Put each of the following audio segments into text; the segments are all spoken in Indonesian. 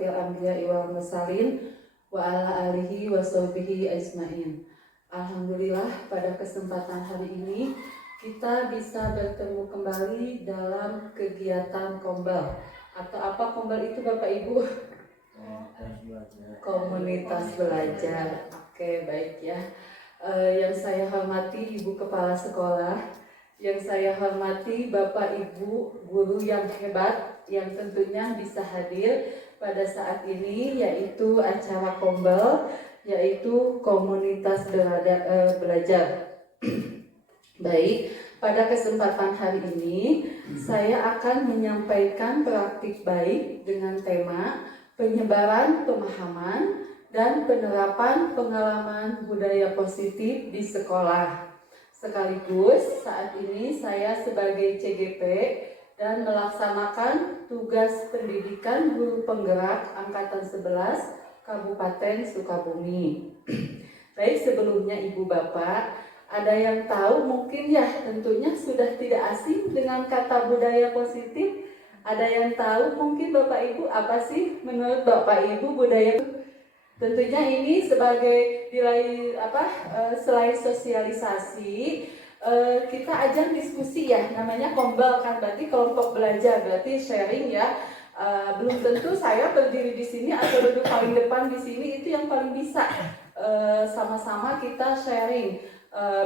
asrofil anbiya'i wal mursalin wa ala alihi wa sahbihi ajmain. Alhamdulillah, pada kesempatan hari ini kita bisa bertemu kembali dalam kegiatan Kombel. Atau apa Kombel itu Bapak Ibu? Komunitas belajar. Oke, baik ya. Yang saya hormati Ibu Kepala Sekolah, yang saya hormati Bapak Ibu guru yang hebat yang tentunya bisa hadir pada saat ini, yaitu acara Kombel, yaitu komunitas belajar. Baik, pada kesempatan hari ini saya akan menyampaikan praktik baik dengan tema penyebaran pemahaman dan penerapan pengalaman budaya positif di sekolah. Sekaligus saat ini saya sebagai CGP dan melaksanakan tugas pendidikan guru penggerak Angkatan 11 Kabupaten Sukabumi. Baik, sebelumnya Ibu Bapak, ada yang tahu mungkin ya, tentunya sudah tidak asing dengan kata budaya positif. Ada yang tahu mungkin Bapak Ibu apa sih menurut Bapak Ibu budaya? Tentunya ini sebagai selain sosialisasi, kita ajang diskusi ya, namanya Kombel kan, berarti kelompok belajar, berarti sharing ya. Belum tentu saya berdiri di sini atau duduk paling depan di sini itu yang paling bisa. Sama-sama kita sharing.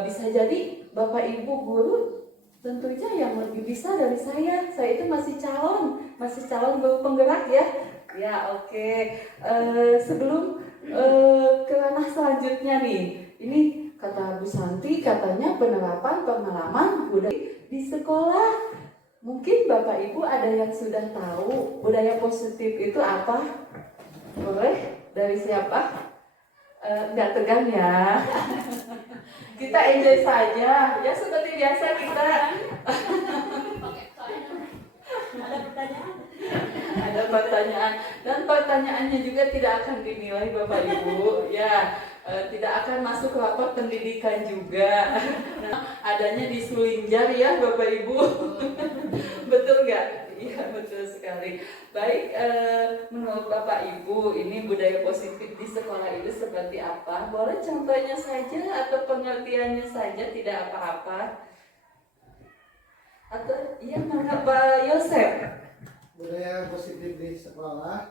Bisa jadi Bapak Ibu guru tentunya yang lebih bisa dari saya itu masih calon guru penggerak ya. Ya, oke. Sebelum ke ranah selanjutnya nih, ini kata Bu Santi katanya penerapan pengalaman budaya di sekolah. Mungkin Bapak Ibu ada yang sudah tahu budaya positif itu apa? Boleh? Dari siapa? Nggak tegang ya. Kita enjoy saja. Ya seperti biasa kita. Ada pertanyaan dan pertanyaannya juga tidak akan dinilai Bapak Ibu ya, tidak akan masuk rapor pendidikan juga. Adanya di Sulinjar ya Bapak Ibu. Betul nggak? Iya, betul sekali. Baik, menurut Bapak Ibu ini budaya positif di sekolah itu seperti apa? Boleh contohnya saja atau pengertiannya saja, tidak apa-apa. Atau iya, mana Pak Yosef? Budaya positif di sekolah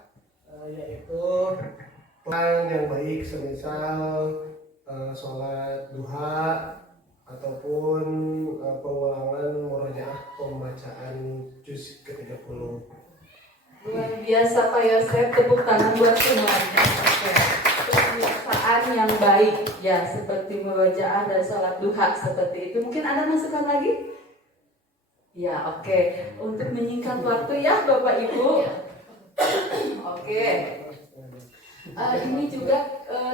yaitu plan yang baik, semisal sholat duha ataupun pengulangan murojaah pembacaan juz ke-30. Luar biasa Pak Yosef, tepuk tangan buat semuanya. Kebiasaan yang baik ya, seperti murojaah dan sholat duha seperti itu. Mungkin ada masukan lagi? Ya, oke. Untuk menyingkat waktu ya Bapak Ibu. Oke. Ini juga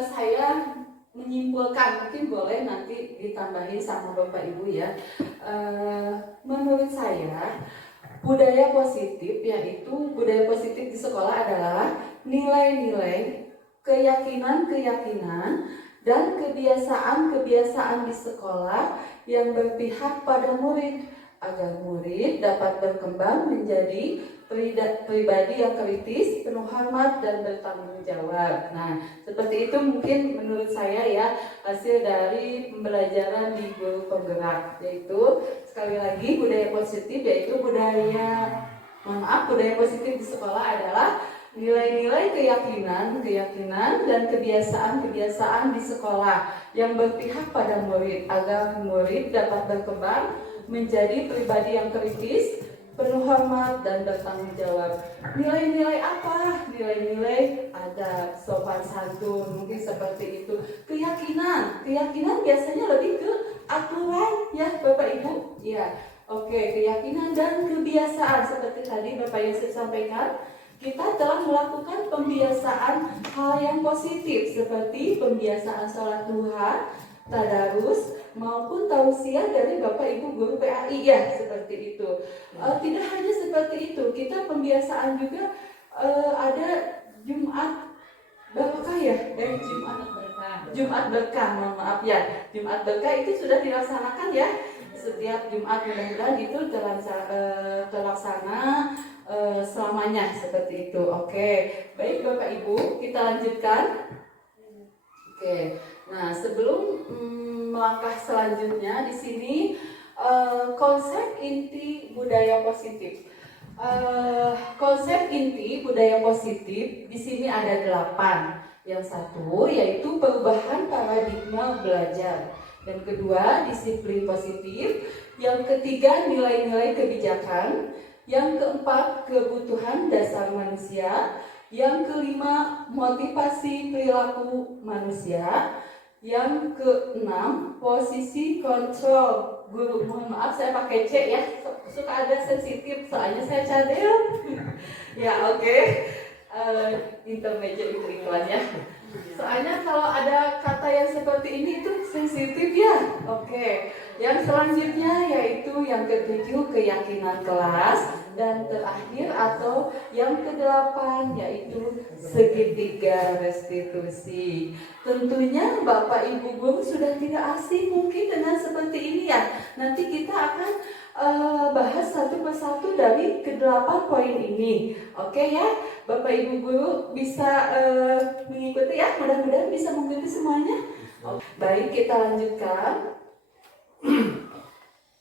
saya menyimpulkan, mungkin boleh nanti ditambahin sama Bapak Ibu ya. Menurut saya budaya positif, yaitu budaya positif di sekolah adalah nilai-nilai, keyakinan-keyakinan dan kebiasaan-kebiasaan di sekolah yang berpihak pada murid, agar murid dapat berkembang menjadi pribadi yang kritis, penuh hormat dan bertanggung jawab. Nah, seperti itu mungkin menurut saya ya hasil dari pembelajaran di guru penggerak, yaitu sekali lagi budaya positif, yaitu budaya positif di sekolah adalah nilai-nilai keyakinan dan kebiasaan-kebiasaan di sekolah yang berpihak pada murid, agar murid dapat berkembang menjadi pribadi yang kritis, penuh hormat dan bertanggung jawab. Nilai-nilai apa? Nilai-nilai adab, sopan santun, mungkin seperti itu. Keyakinan biasanya lebih ke aturan ya Bapak Ibu. Ya, oke, keyakinan dan kebiasaan seperti tadi Bapak Yosef sampaikan. Kita telah melakukan pembiasaan hal yang positif seperti pembiasaan sholat duha, tadarus maupun tausiah dari Bapak Ibu guru PAI ya, seperti itu. Tidak hanya seperti itu, kita pembiasaan juga ada Jumat Berkah ya, Jumat Berkah, mohon maaf ya. Jumat Berkah itu sudah dilaksanakan ya. Setiap Jumat mudah-mudahan itu terlaksana selamanya seperti itu. Oke, baik Bapak Ibu, kita lanjutkan. Oke, nah sebelum melangkah selanjutnya di sini konsep inti budaya positif. Konsep inti budaya positif di sini ada 8. Yang satu yaitu perubahan paradigma belajar. Yang kedua disiplin positif. Yang ketiga nilai-nilai kebijakan. Yang keempat kebutuhan dasar manusia. Yang kelima, motivasi perilaku manusia. Yang keenam, posisi kontrol guru. Mohon maaf saya pakai C ya, suka ada sensitif soalnya saya cadel. Ya oke. Intermediate itu iklan ya. Soalnya kalau ada kata yang seperti ini itu sensitif ya. Oke. Yang selanjutnya yaitu yang ketujuh keyakinan kelas. Dan terakhir atau yang ke-8 yaitu segitiga restitusi. Tentunya Bapak Ibu guru sudah tidak asing mungkin dengan seperti ini ya. Nanti kita akan bahas satu persatu dari ke-8 poin ini. Oke ya, Bapak Ibu guru bisa mengikuti ya. Mudah-mudahan bisa mengikuti semuanya. Baik, kita lanjutkan.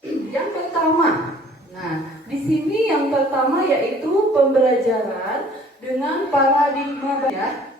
Yang pertama. Nah, di sini yang pertama yaitu pembelajaran dengan paradigma baru. Ya.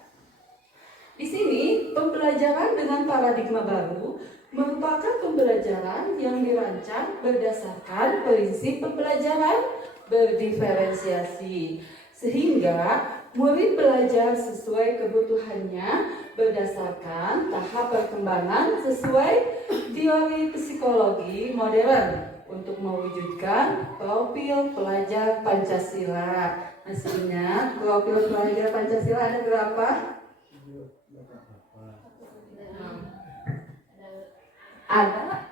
Di sini pembelajaran dengan paradigma baru merupakan pembelajaran yang dirancang berdasarkan prinsip pembelajaran berdiferensiasi, sehingga murid belajar sesuai kebutuhannya berdasarkan tahap perkembangan sesuai teori psikologi modern untuk mewujudkan profil pelajar Pancasila. Hasilnya profil pelajar Pancasila ada berapa? Ada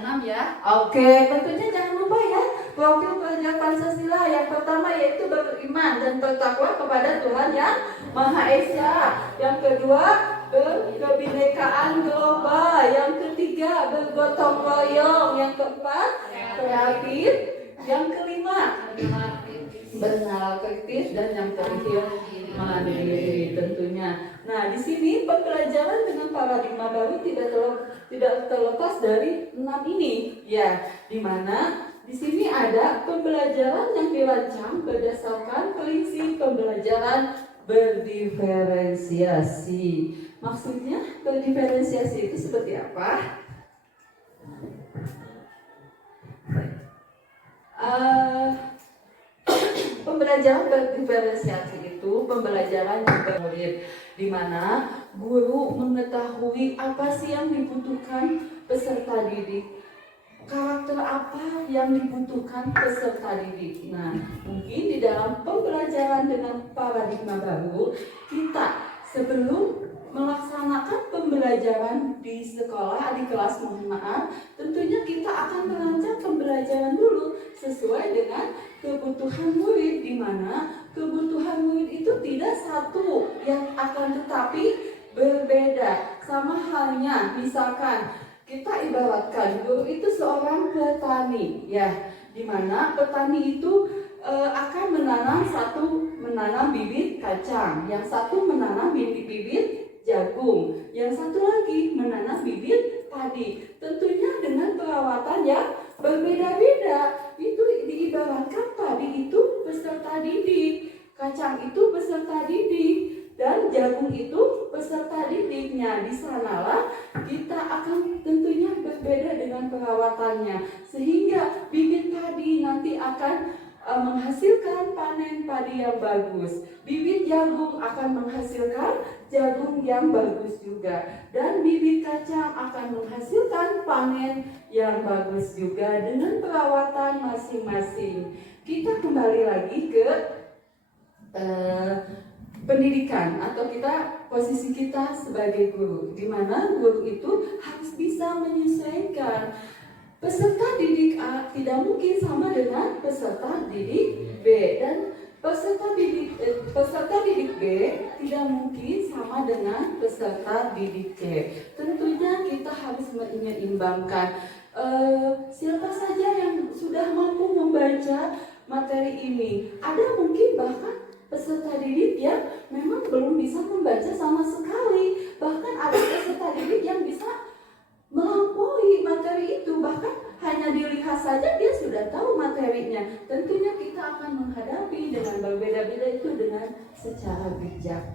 6 ya. Oke, tentunya jangan lupa ya profil pelajar Pancasila. Yang pertama yaitu beriman dan bertakwa kepada Tuhan Yang Maha Esa. Yang kedua berkebinekaan global. Yang ketiga bergotong royong. Yang keempat kreatif. Yang kelima benar kritis, dan yang terakhir mandiri tentunya. Nah, di sini pembelajaran dengan paradigma baru tidak terlepas dari 6 ini, ya, di mana di sini ada pembelajaran yang dirancang berdasarkan prinsip pembelajaran berdiferensiasi. Maksudnya berdiferensiasi itu seperti apa? Pembelajaran berdiferensiasi itu pembelajaran yang bermurid, di mana guru mengetahui apa sih yang dibutuhkan peserta didik, karakter apa yang dibutuhkan peserta didik. Nah, mungkin di dalam pembelajaran dengan paradigma baru, kita sebelum melaksanakan pembelajaran di sekolah, di kelas, mohon maaf, tentunya kita akan merancang pembelajaran dulu sesuai dengan kebutuhan murid, di mana kebutuhan murid itu tidak satu yang akan tetapi berbeda. Sama halnya, misalkan kita ibaratkan guru itu seorang petani, ya, di mana petani itu akan menanam bibit kacang, yang satu menanam bibit jagung, yang satu lagi menanam bibit padi. Tentunya dengan perawatan yang berbeda-beda. Itu diibaratkan padi itu peserta didik, kacang itu peserta didik, dan jagung itu peserta didiknya. Di sanalah kita akan tentunya berbeda dengan perawatannya, sehingga bibit padi nanti akan menghasilkan panen padi yang bagus. Bibit jagung akan menghasilkan jagung yang bagus juga. Dan bibit kacang akan menghasilkan panen yang bagus juga dengan perawatan masing-masing. Kita kembali lagi ke pendidikan, atau posisi kita sebagai guru, di mana guru itu harus bisa menyesuaikan. Peserta didik A tidak mungkin sama dengan peserta didik B, dan peserta didik B tidak mungkin sama dengan peserta didik C. Tentunya kita harus menyeimbangkan. Siapa saja yang sudah mampu membaca materi ini. Ada mungkin bahkan peserta didik yang memang belum bisa membaca sama sekali. Bahkan ada peserta didik yang bisa melampaui materi itu, bahkan hanya dilihat saja dia sudah tahu materinya. Tentunya kita akan menghadapi dengan berbeda-beda itu dengan secara bijak,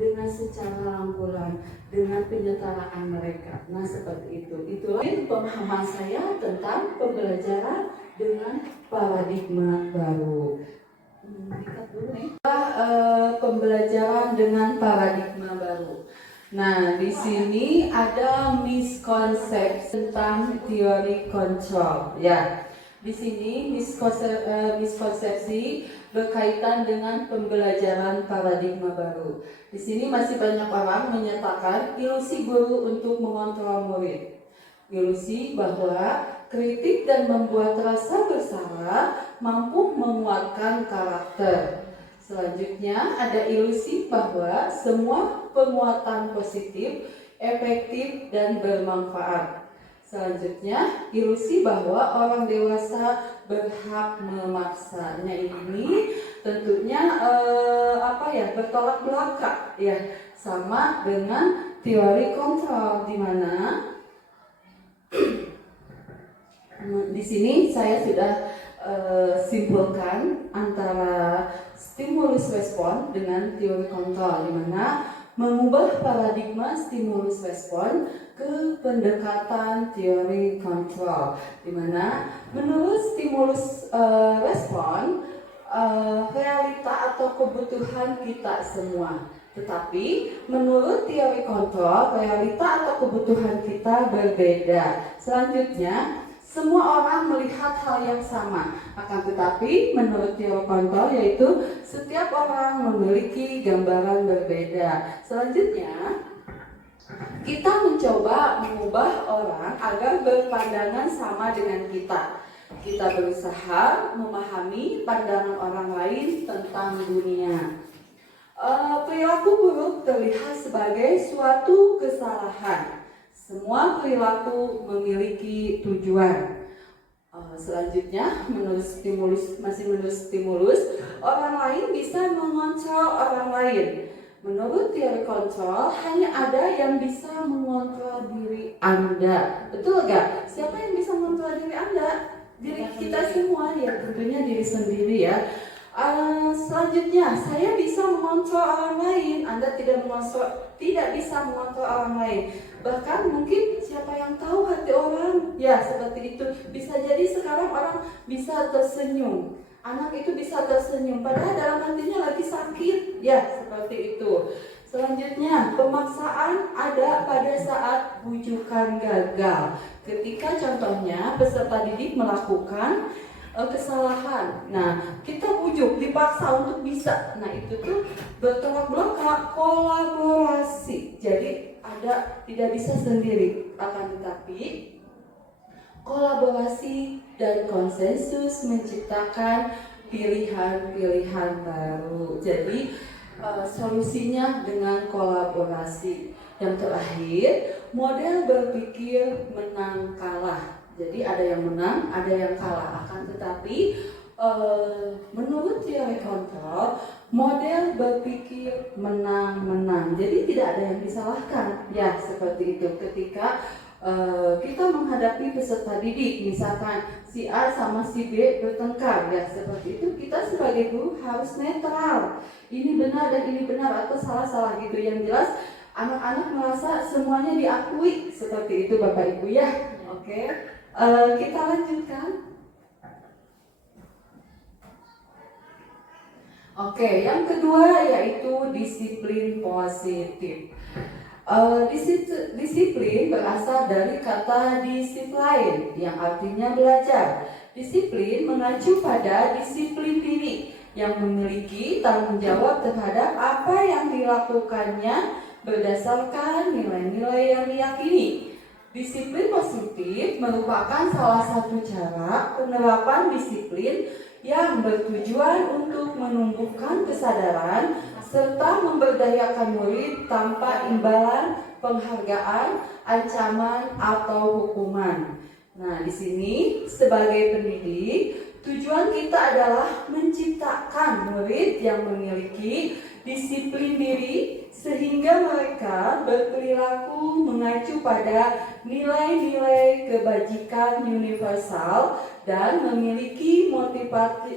dengan secara rangkulan, dengan penyetaraan mereka. Nah, seperti itu. Itulah pemahaman saya tentang pembelajaran dengan paradigma baru. Lihat dulu nih. Pembelajaran dengan paradigma baru. Nah, di sini ada miskonsepsi tentang teori kontrol. Ya, di sini miskonsepsi berkaitan dengan pembelajaran paradigma baru. Di sini masih banyak orang menyatakan ilusi guru untuk mengontrol murid. Ilusi bahwa kritik dan membuat rasa bersalah mampu menguatkan karakter. Selanjutnya ada ilusi bahwa semua penguatan positif, efektif, dan bermanfaat. Selanjutnya ilusi bahwa orang dewasa berhak memaksanya. Ini tentunya bertolak belakang ya, sama dengan teori kontrol, di mana di sini saya sudah simpulkan antara stimulus respon dengan teori kontrol, di mana mengubah paradigma stimulus respon ke pendekatan teori kontrol, di mana menurut stimulus respon realita atau kebutuhan kita semua. Tetapi menurut teori kontrol, realita atau kebutuhan kita berbeda. Selanjutnya, semua orang melihat hal yang sama. Akan tetapi menurut teori kontrol, yaitu setiap orang memiliki gambaran berbeda. Selanjutnya, kita mencoba mengubah orang agar berpandangan sama dengan kita. Kita berusaha memahami pandangan orang lain tentang dunia. Perilaku buruk terlihat sebagai suatu kesalahan. Semua perilaku memiliki tujuan. Selanjutnya, menurut stimulus, orang lain bisa mengontrol orang lain. Menurut teori kontrol, hanya ada yang bisa mengontrol diri Anda. Betul gak? Siapa yang bisa mengontrol diri Anda? Diri kita semua, ya tentunya diri sendiri ya. Selanjutnya, saya bisa mengontrol orang lain. Anda tidak bisa mengontrol orang lain. Bahkan mungkin siapa yang tahu hati orang? Ya, seperti itu. Bisa jadi sekarang orang bisa tersenyum. Anak itu bisa tersenyum, padahal dalam hatinya lagi sakit. Ya, seperti itu. Selanjutnya, pemaksaan ada pada saat bujukan gagal. Ketika contohnya peserta didik melakukan kesalahan. Nah, kita bujuk, dipaksa untuk bisa. Nah, itu tuh bertolak belakang kolaborasi. Jadi tidak bisa sendiri. Akan tetapi kolaborasi dan konsensus menciptakan pilihan-pilihan baru. Jadi solusinya dengan kolaborasi. Yang terakhir, model berpikir menang kalah. Jadi ada yang menang, ada yang kalah. Akan tetapi menurut teori kontrol, model berpikir menang-menang. Jadi tidak ada yang disalahkan. Ya, seperti itu. Ketika kita menghadapi peserta didik, misalkan si A sama si B bertengkar, ya seperti itu, kita sebagai guru harus netral. Ini benar dan ini benar atau salah-salah gitu. Yang jelas anak-anak merasa semuanya diakui. Seperti itu Bapak Ibu ya. Oke. Kita lanjutkan. Oke, yang kedua yaitu disiplin positif. Disiplin berasal dari kata disiplin yang artinya belajar. Disiplin mengacu pada disiplin diri yang memiliki tanggung jawab terhadap apa yang dilakukannya berdasarkan nilai-nilai yang diyakini. Disiplin positif merupakan salah satu cara penerapan disiplin yang bertujuan untuk menumbuhkan kesadaran serta memberdayakan murid tanpa imbalan, penghargaan, ancaman, atau hukuman. Nah, di sini sebagai pendidik, Tujuan kita adalah menciptakan murid yang memiliki disiplin diri sehingga mereka berperilaku mengacu pada nilai-nilai kebajikan universal dan memiliki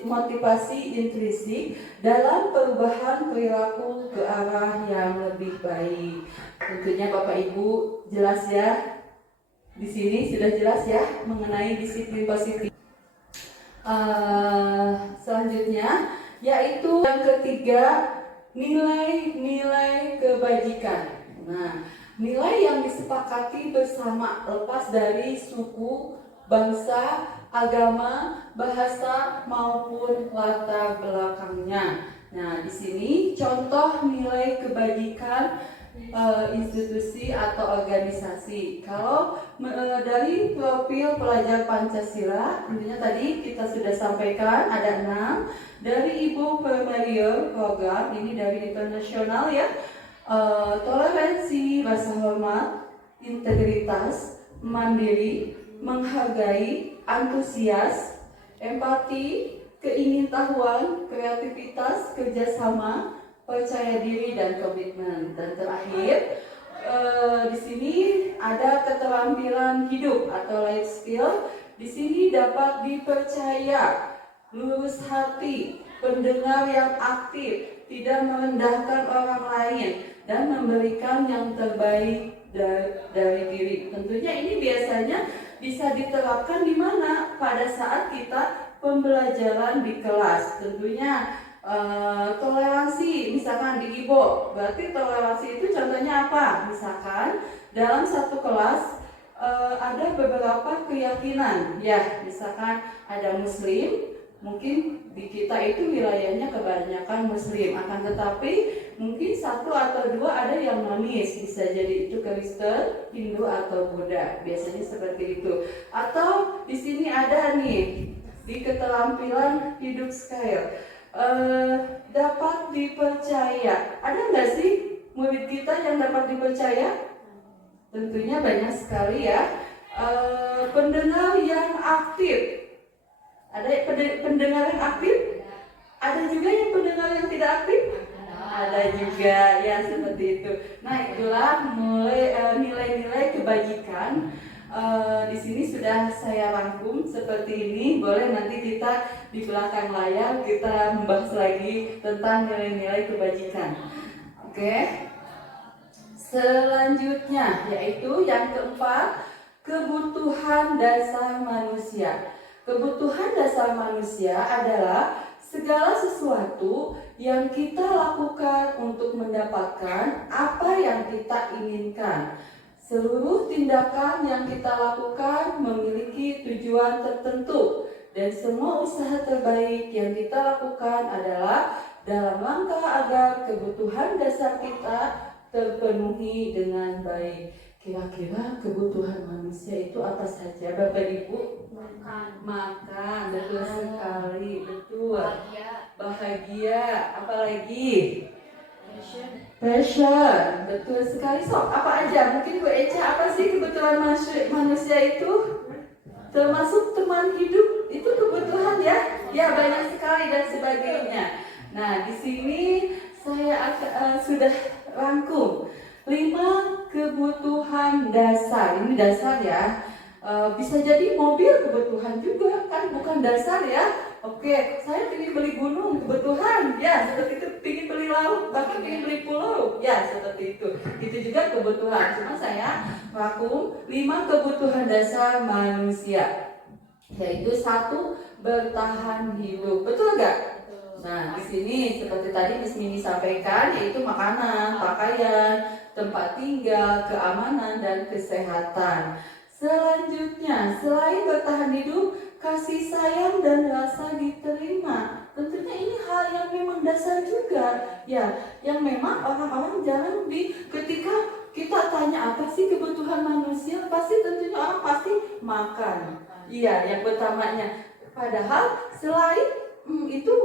motivasi intrinsik dalam perubahan perilaku ke arah yang lebih baik. Tentunya Bapak Ibu jelas ya, di sini sudah jelas ya mengenai disiplin positif. Selanjutnya yaitu yang ketiga, nilai-nilai kebajikan. Nah, nilai yang disepakati bersama lepas dari suku, bangsa, agama, bahasa maupun latar belakangnya. Nah, di sini contoh nilai kebajikan institusi atau organisasi. Kalau dari profil pelajar Pancasila, tentunya tadi kita sudah sampaikan ada 6. Dari Ibu Premier program ini dari internasional ya, toleransi, rasa hormat, integritas, mandiri, menghargai, antusias, empati, keingintahuan, kreativitas, kerjasama, percaya diri dan komitmen. Dan terakhir di sini ada keterampilan hidup atau life skill. Di sini dapat dipercaya, lurus hati, pendengar yang aktif, tidak merendahkan orang lain, dan memberikan yang terbaik dari diri. Tentunya ini biasanya bisa diterapkan di mana? Pada saat kita pembelajaran di kelas. Tentunya toleransi, misalkan di IBO, berarti toleransi itu contohnya apa? Misalkan dalam satu kelas ada beberapa keyakinan, ya, misalkan ada Muslim, mungkin di kita itu wilayahnya kebanyakan Muslim, akan tetapi mungkin 1 atau 2 ada yang nonis, bisa jadi itu Kristen, Hindu atau Buddha, biasanya seperti itu. Atau di sini ada nih di keterampilan hidup skill. Dapat dipercaya. Ada nggak sih murid kita yang dapat dipercaya? Tentunya banyak sekali ya. Pendengar yang aktif. Ada pendengar yang aktif? Ada juga yang pendengar yang tidak aktif? Ada juga ya, seperti itu. Nah, itulah mulai nilai-nilai kebajikan. Di sini sudah saya rangkum seperti ini. Boleh nanti kita di belakang layar kita membahas lagi tentang nilai-nilai kebajikan. Oke. Selanjutnya yaitu yang keempat, kebutuhan dasar manusia. Kebutuhan dasar manusia adalah segala sesuatu yang kita lakukan untuk mendapatkan apa yang kita inginkan. Seluruh tindakan yang kita lakukan memiliki tujuan tertentu, dan semua usaha terbaik yang kita lakukan adalah dalam rangka agar kebutuhan dasar kita terpenuhi dengan baik. Kira-kira kebutuhan manusia itu apa saja, Bapak Ibu? Makan, betul sekali, betul. Bahagia, apalagi? Passion, betul sekali. Sok, apa aja? Mungkin Bu Eca, apa sih kebutuhan manusia itu? Termasuk teman hidup, itu kebutuhan ya? Ya, banyak sekali dan sebagainya. Nah, di sini saya sudah rangkum 5 kebutuhan dasar. Ini dasar ya. Bisa jadi mobil kebutuhan juga, kan bukan dasar ya. Oke, saya ingin beli gunung, kebutuhan, ya seperti itu. Ingin beli laut, bahkan ingin beli pulau, ya seperti itu. Itu juga kebutuhan. Cuma saya rangkum 5 kebutuhan dasar manusia, yaitu 1, bertahan hidup. Betul nggak? Nah, di sini seperti tadi Miss Mini sampaikan, yaitu makanan, pakaian, tempat tinggal, keamanan, dan kesehatan. Selanjutnya, selain bertahan hidup, kasih sayang dan rasa diterima. Tentunya ini hal yang memang dasar juga, ya, yang memang orang-orang jarang ketika kita tanya apa sih kebutuhan manusia, pasti tentunya orang pasti makan. Iya, yang pertamanya. Padahal selain itu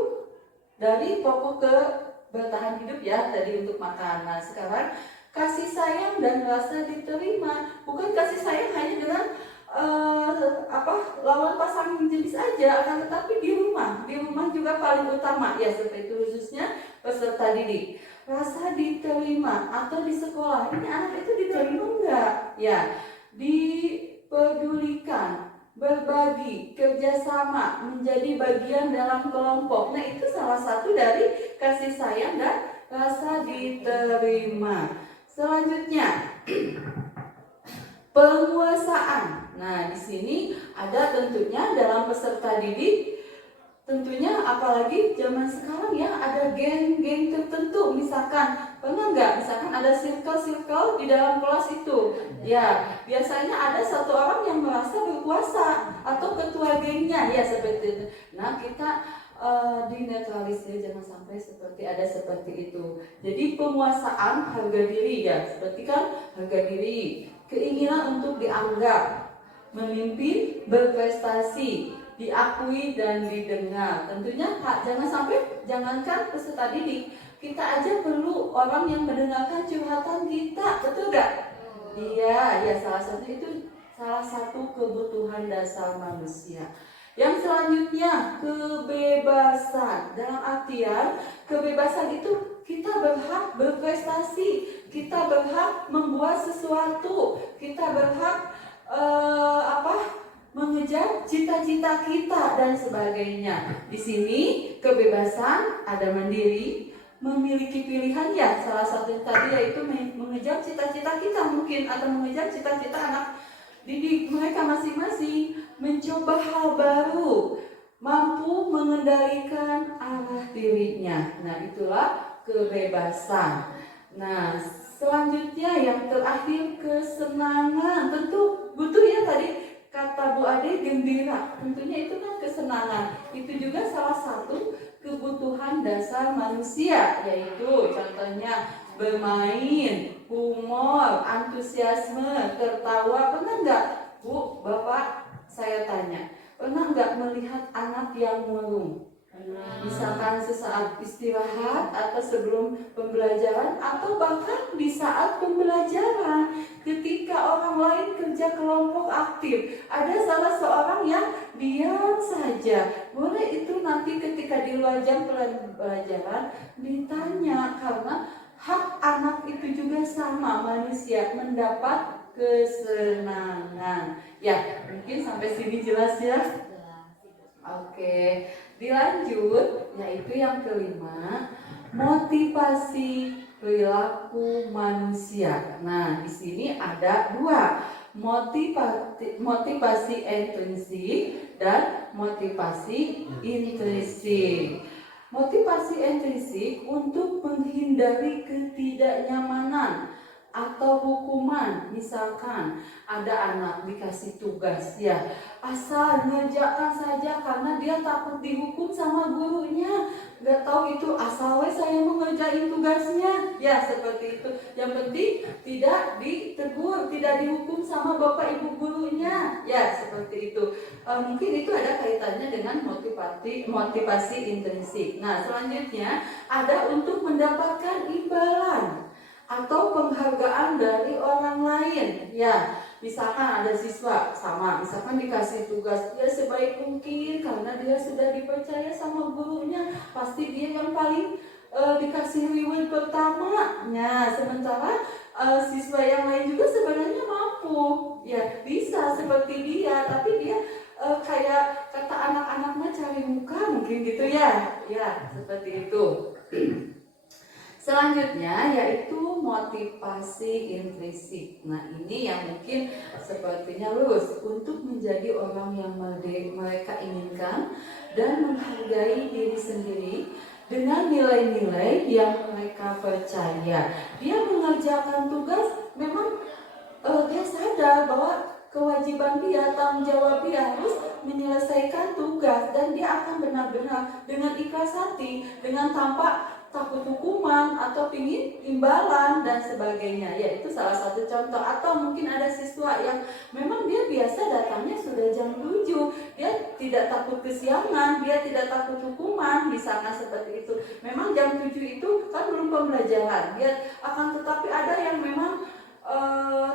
dari pokok ke bertahan hidup ya, tadi untuk makan. Nah, sekarang kasih sayang dan rasa diterima. Bukan kasih sayang hanya dengan lawan pasangan jenis aja, akan tetapi di rumah juga paling utama ya, seperti itu khususnya peserta didik. Rasa diterima atau di sekolah ini anak itu diterima enggak? Ya, dipedulikan, berbagi, kerjasama, menjadi bagian dalam kelompok. Nah, itu salah satu dari kasih sayang dan rasa diterima. Selanjutnya, penguasaan. Nah, di sini ada tentunya dalam peserta didik, tentunya apalagi zaman sekarang ya, ada geng-geng tertentu. Misalkan, pernah nggak? Misalkan ada circle-circle di dalam kelas itu. Ya, biasanya ada satu orang yang merasa berkuasa atau ketua gengnya, ya seperti itu. Nah, kita dinetralisir, jangan sampai seperti itu. Jadi penguasaan harga diri ya, seperti kan harga diri, keinginan untuk dianggap, memimpin, berprestasi, diakui dan didengar. Tentunya jangankan peserta didik, kita aja perlu orang yang mendengarkan curhatan kita, betul gak? Iya, ya salah satu kebutuhan dasar manusia. Yang selanjutnya, kebebasan. Dalam artian kebebasan itu kita berhak berprestasi, kita berhak membuat sesuatu, kita berhak mengejar cita-cita kita dan sebagainya. Di sini kebebasan ada mandiri, memiliki pilihan ya, salah satu tadi yaitu mengejar cita-cita kita mungkin, atau mengejar cita-cita anak didik mereka masing-masing, mencoba hal baru, mampu mengendalikan arah dirinya. Nah, itulah kebebasan. Nah, selanjutnya yang terakhir, kesenangan. Tentu butuh ya, tadi kata Bu Ade gembira, tentunya itu kan kesenangan. Itu juga salah satu kebutuhan dasar manusia, yaitu contohnya bermain, humor, antusiasme, tertawa. Pernah nggak, Bu, Bapak, saya tanya, pernah nggak melihat anak yang murung? Misalkan sesaat istirahat atau sebelum pembelajaran, atau bahkan di saat pembelajaran, ketika orang lain kerja kelompok aktif, ada salah seorang yang diam saja. Boleh itu nanti ketika di luar jam pelajaran ditanya, karena hak anak itu juga sama, manusia mendapat kesenangan. Ya, mungkin sampai sini jelas ya. Oke, dilanjut, yaitu yang kelima, motivasi perilaku manusia. Nah, di sini ada dua, motivasi intrinsik dan motivasi intrinsik. Motivasi intrinsik untuk menghindari ketidaknyamanan atau hukuman. Misalkan ada anak dikasih tugas ya, asal ngerjakan saja karena dia takut dihukum sama gurunya. Gak tahu itu asal saya mau ngerjain tugasnya. Ya seperti itu. Yang penting tidak ditegur, tidak dihukum sama bapak ibu gurunya. Ya seperti itu. Mungkin itu ada kaitannya dengan motivasi intrinsik. Nah selanjutnya ada untuk mendapatkan imbalan atau penghargaan dari orang lain. Ya, misalkan ada siswa sama, misalkan dikasih tugas, dia sebaik mungkin karena dia sudah dipercaya sama gurunya, pasti dia yang paling dikasih reward pertama. Nah, sementara siswa yang lain juga sebenarnya mampu, ya bisa seperti dia, tapi dia kayak kata anak-anak mah cari muka mungkin gitu ya. Ya, seperti itu. Selanjutnya yaitu motivasi intrinsik. Nah ini yang mungkin sepertinya lulus untuk menjadi orang yang mereka inginkan dan menghargai diri sendiri dengan nilai-nilai yang mereka percaya. Dia mengerjakan tugas, memang dia sadar bahwa kewajiban dia, tanggung jawab dia harus menyelesaikan tugas, dan dia akan benar-benar dengan ikhlas hati, dengan tanpa takut hukuman atau pingin imbalan dan sebagainya. Ya itu salah satu contoh. Atau mungkin ada siswa yang memang dia biasa datangnya sudah jam 7, dia tidak takut kesiangan, dia tidak takut hukuman, misalnya seperti itu. Memang jam 7 itu kan belum pembelajaran, dia akan tetapi ada yang memang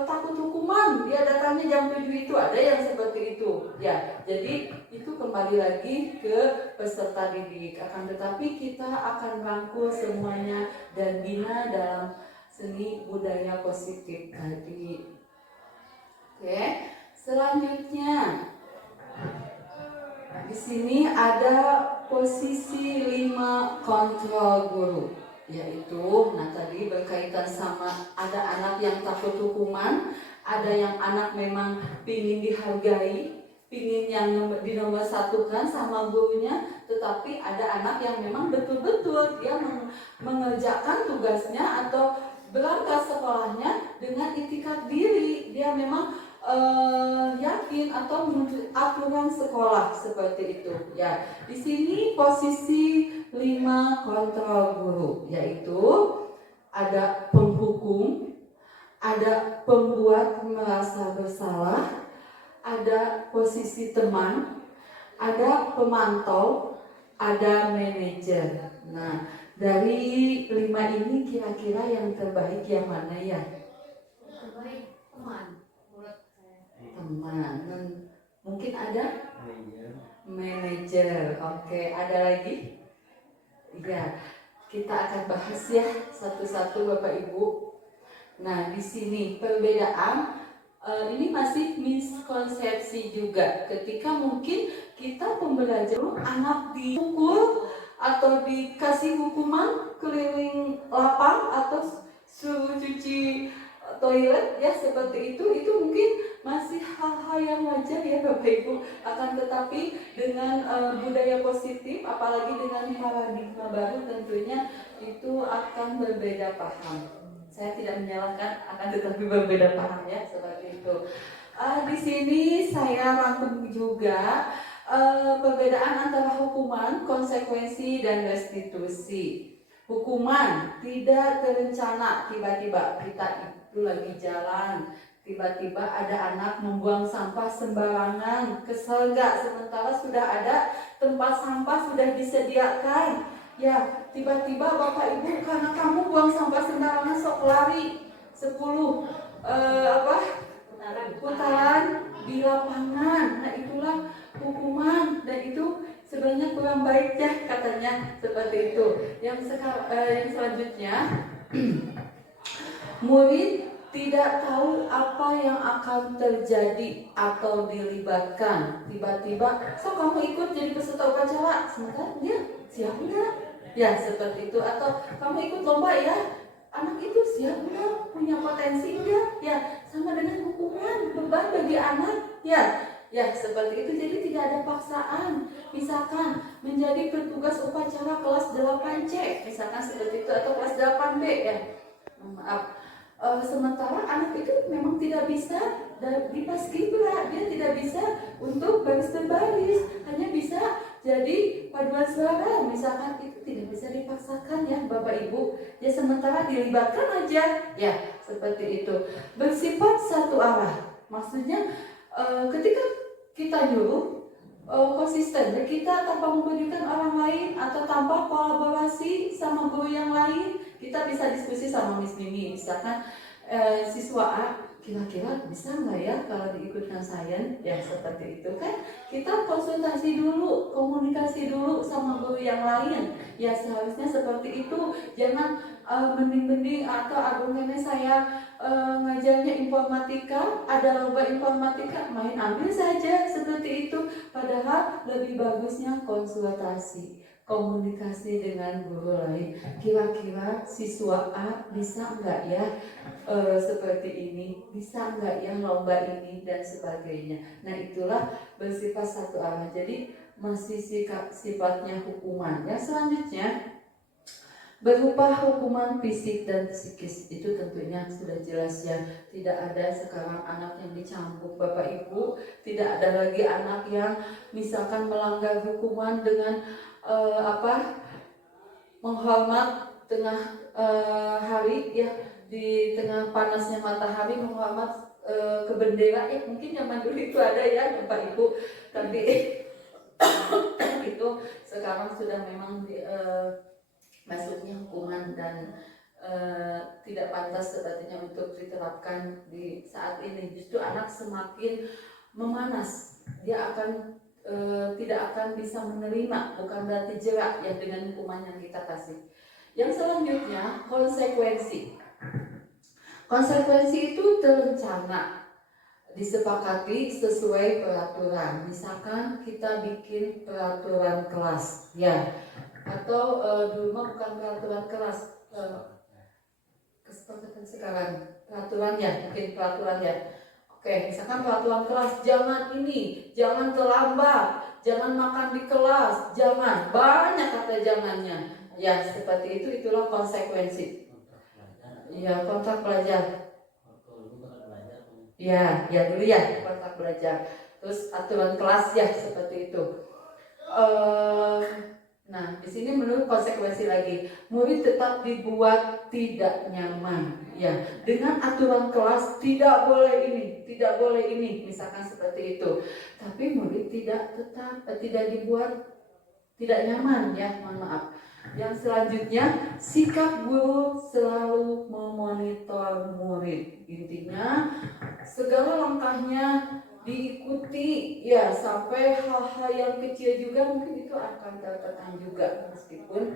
takut hukuman, dia datangnya jam 7 itu, ada yang Ya, jadi itu kembali lagi ke peserta didik. Akan tetapi kita akan rangkul semuanya dan bina dalam seni budaya positif tadi. Oke, selanjutnya di sini ada posisi 5 kontrol guru, yaitu tadi berkaitan sama ada anak yang takut hukuman, ada yang anak memang pingin dihargai, pingin yang dinomor satukan sama gurunya, tetapi ada anak yang memang betul-betul dia mengerjakan tugasnya atau berangkat sekolahnya dengan itikad diri, dia memang yakin atau menuju aturan sekolah seperti itu. Ya, di sini posisi 5 kontrol guru, yaitu ada penghukum, ada pembuat merasa bersalah, ada posisi teman, ada pemantau, ada manajer. Nah, dari 5 ini kira-kira yang terbaik yang mana ya? Terbaik teman. Teman. Mungkin ada manajer. Oke, ada lagi? Ya, kita akan bahas ya satu-satu Bapak Ibu. Nah, di sini perbedaan ini masih miskonsepsi juga. Ketika mungkin kita pembelajaran anak dipukul atau dikasih hukuman keliling lapang atau suruh cuci toilet ya seperti itu mungkin masih hal-hal yang wajar ya Bapak Ibu. Akan tetapi dengan budaya positif, apalagi dengan paradigma baru, tentunya itu akan berbeda paham. Saya tidak menyalahkan, akan tetapi berbeda paham ya seperti itu. Di sini saya rangkum juga perbedaan antara hukuman, konsekuensi, dan restitusi. Hukuman tidak terencana, tiba-tiba kita itu lagi jalan, tiba-tiba ada anak membuang sampah sembarangan, kesel gak? Sementara sudah ada tempat sampah sudah disediakan. Ya, tiba-tiba Bapak Ibu karena kamu buang sampah sembarangan sok lari 10 putaran di lapangan. Nah, itulah hukuman dan itu sebenarnya kurang baik ya katanya seperti itu. Yang selanjutnya murid tidak tahu apa yang akan terjadi atau dilibatkan. Tiba-tiba, so kamu ikut jadi peserta upacara, sementara dia siap enggak? Ya seperti itu. Atau kamu ikut lomba ya, anak itu siap enggak? Punya potensi enggak? Ya sama dengan hukuman, beban bagi anak. Ya seperti itu. Jadi tidak ada paksaan. Misalkan menjadi petugas upacara kelas 8C, misalkan seperti itu, atau kelas 8B ya. Maaf. Sementara anak itu memang tidak bisa di paskibra, dia tidak bisa untuk baris berbaris, hanya bisa jadi paduan suara, misalkan itu tidak bisa dipaksakan ya Bapak Ibu. Ya sementara dilibatkan aja, ya seperti itu. Bersifat satu arah, maksudnya ketika kita nyuruh konsisten, kita tanpa mempedulikan orang lain atau tanpa kolaborasi sama guru yang lain. Kita bisa diskusi sama Miss Mimi, misalkan siswa A kira-kira bisa nggak ya kalau diikutkan sains, ya seperti itu kan. Kita konsultasi dulu, komunikasi dulu sama guru yang lain, ya seharusnya seperti itu. Jangan mending-mending atau argumennya saya ngajarnya informatika, ada lomba informatika, main ambil saja seperti itu. Padahal lebih bagusnya konsultasi, komunikasi dengan guru lain. Kira-kira siswa A bisa enggak ya seperti ini, bisa enggak ya lomba ini dan sebagainya. Nah itulah bersifat satu arah. Jadi masih sifatnya hukuman. Yang selanjutnya berupa hukuman fisik dan psikis, itu tentunya sudah jelas ya. Tidak ada sekarang anak yang dicambuk Bapak Ibu, tidak ada lagi anak yang misalkan melanggar hukuman dengan menghormat tengah hari ya, di tengah panasnya matahari menghormat ke bendera. Mungkin zaman dulu itu ada ya Bapak Ibu, tapi itu sekarang sudah memang masuknya hukuman dan tidak pantas sepertinya untuk diterapkan di saat ini. Justru anak semakin memanas, dia akan tidak akan bisa menerima, bukan berarti jerak ya dengan hukuman yang kita kasih. Yang selanjutnya konsekuensi. Konsekuensi itu terencana, disepakati sesuai peraturan. Misalkan kita bikin peraturan kelas, ya, atau dulu mah bukan peraturan kelas, kesepakatan sekarang peraturan ya, bikin peraturan ya. Oke, misalkan peraturan kelas, jangan ini, jangan terlambat, jangan makan di kelas, jangan, banyak kata jangannya. Ya, seperti itu, itulah konsekuensi. Ya, kontrak belajar. Ya, ya dulu ya, kontrak belajar. Terus aturan kelas ya, seperti itu. Nah, di sini menurut konsekuensi lagi, murid tetap dibuat tidak nyaman, ya, dengan aturan kelas tidak boleh ini, tidak boleh ini, misalkan seperti itu. Tapi murid tidak dibuat tidak nyaman, ya, mohon maaf. Yang selanjutnya, sikap guru selalu memonitor murid. Intinya, segala langkahnya diikuti ya, sampai hal-hal yang kecil juga mungkin itu akan tertekan juga meskipun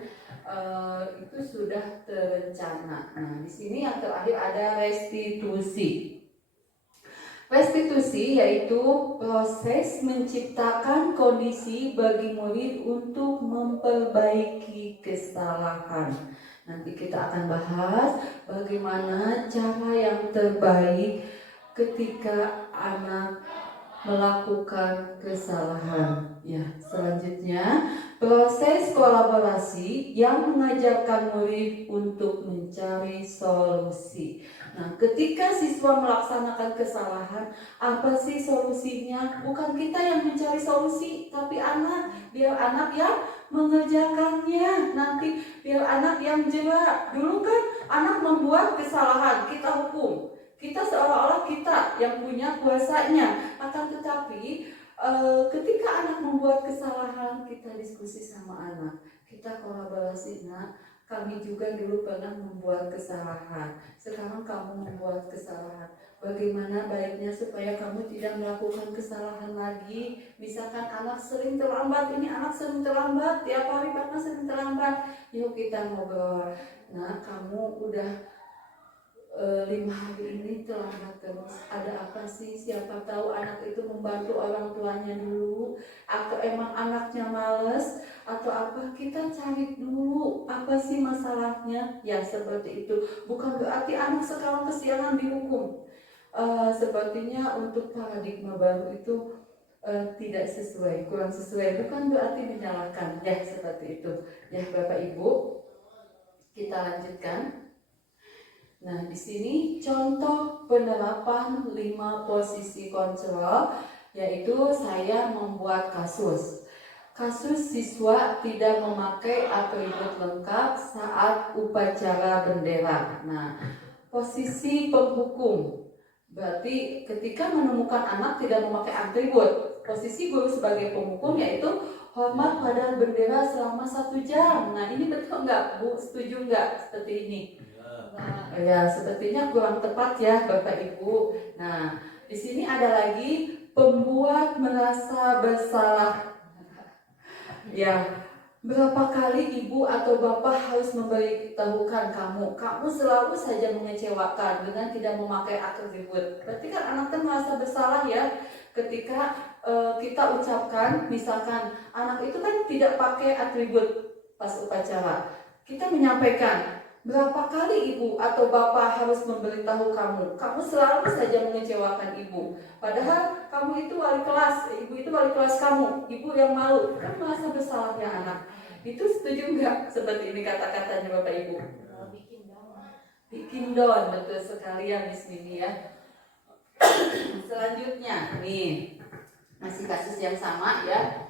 itu sudah terencana. Nah, di sini yang terakhir ada restitusi. Restitusi yaitu proses menciptakan kondisi bagi murid untuk memperbaiki kesalahan. Nanti kita akan bahas bagaimana cara yang terbaik ketika anak melakukan kesalahan. Ya, selanjutnya proses kolaborasi yang mengajarkan murid untuk mencari solusi. Nah, ketika siswa melaksanakan kesalahan, apa sih solusinya? Bukan kita yang mencari solusi, tapi anak. Biar anak yang mengerjakannya. Nanti biar anak yang jerak. Dulu kan anak membuat kesalahan, kita hukum. Kita seolah-olah kita yang punya kuasanya. Akan tetapi ketika anak membuat kesalahan, kita diskusi sama anak. Kita kolaborasi, nak. Kami juga dulu pernah membuat kesalahan. Sekarang kamu membuat kesalahan. Bagaimana baiknya supaya kamu tidak melakukan kesalahan lagi? Misalkan anak sering terlambat, ini anak sering terlambat, tiap hari karena sering terlambat. Yuk kita ngobrol. Nah, kamu udah 5 hari ini terlambat terus. Ada apa sih? Siapa tahu anak itu membantu orang tuanya dulu, atau emang anaknya males, atau apa? Kita cari dulu apa sih masalahnya. Ya, seperti itu. Bukan berarti anak sekarang kesiangan dihukum. Sepertinya untuk paradigma baru itu tidak sesuai, kurang sesuai. Bukan berarti menyalahkan. Ya, seperti itu. Ya, Bapak Ibu, kita lanjutkan. Nah, di sini contoh penerapan 5 posisi kontrol, yaitu saya membuat kasus. Kasus siswa tidak memakai atribut lengkap saat upacara bendera. Nah, posisi penghukum berarti ketika menemukan anak tidak memakai atribut, posisi guru sebagai penghukum yaitu hormat pada bendera selama 1 jam. Nah, ini betul nggak, Bu? Setuju nggak seperti ini? Ya, sepertinya kurang tepat ya, Bapak Ibu. Nah, di sini ada lagi pembuat merasa bersalah. Ya, berapa kali ibu atau bapak harus memberitahukan kamu selalu saja mengecewakan dengan tidak memakai atribut. Berarti kan anak kan merasa bersalah ya ketika kita ucapkan, misalkan anak itu kan tidak pakai atribut pas upacara. Kita menyampaikan, berapa kali ibu atau bapak harus memberitahu kamu selalu saja mengecewakan ibu. Padahal kamu itu wali kelas, ibu itu wali kelas kamu, ibu yang malu. Kan merasa bersalahnya anak. Itu setuju nggak seperti ini kata-katanya Bapak Ibu? Bikin down, betul sekali ya Miss Mimi ya. Selanjutnya, nih masih kasus yang sama ya.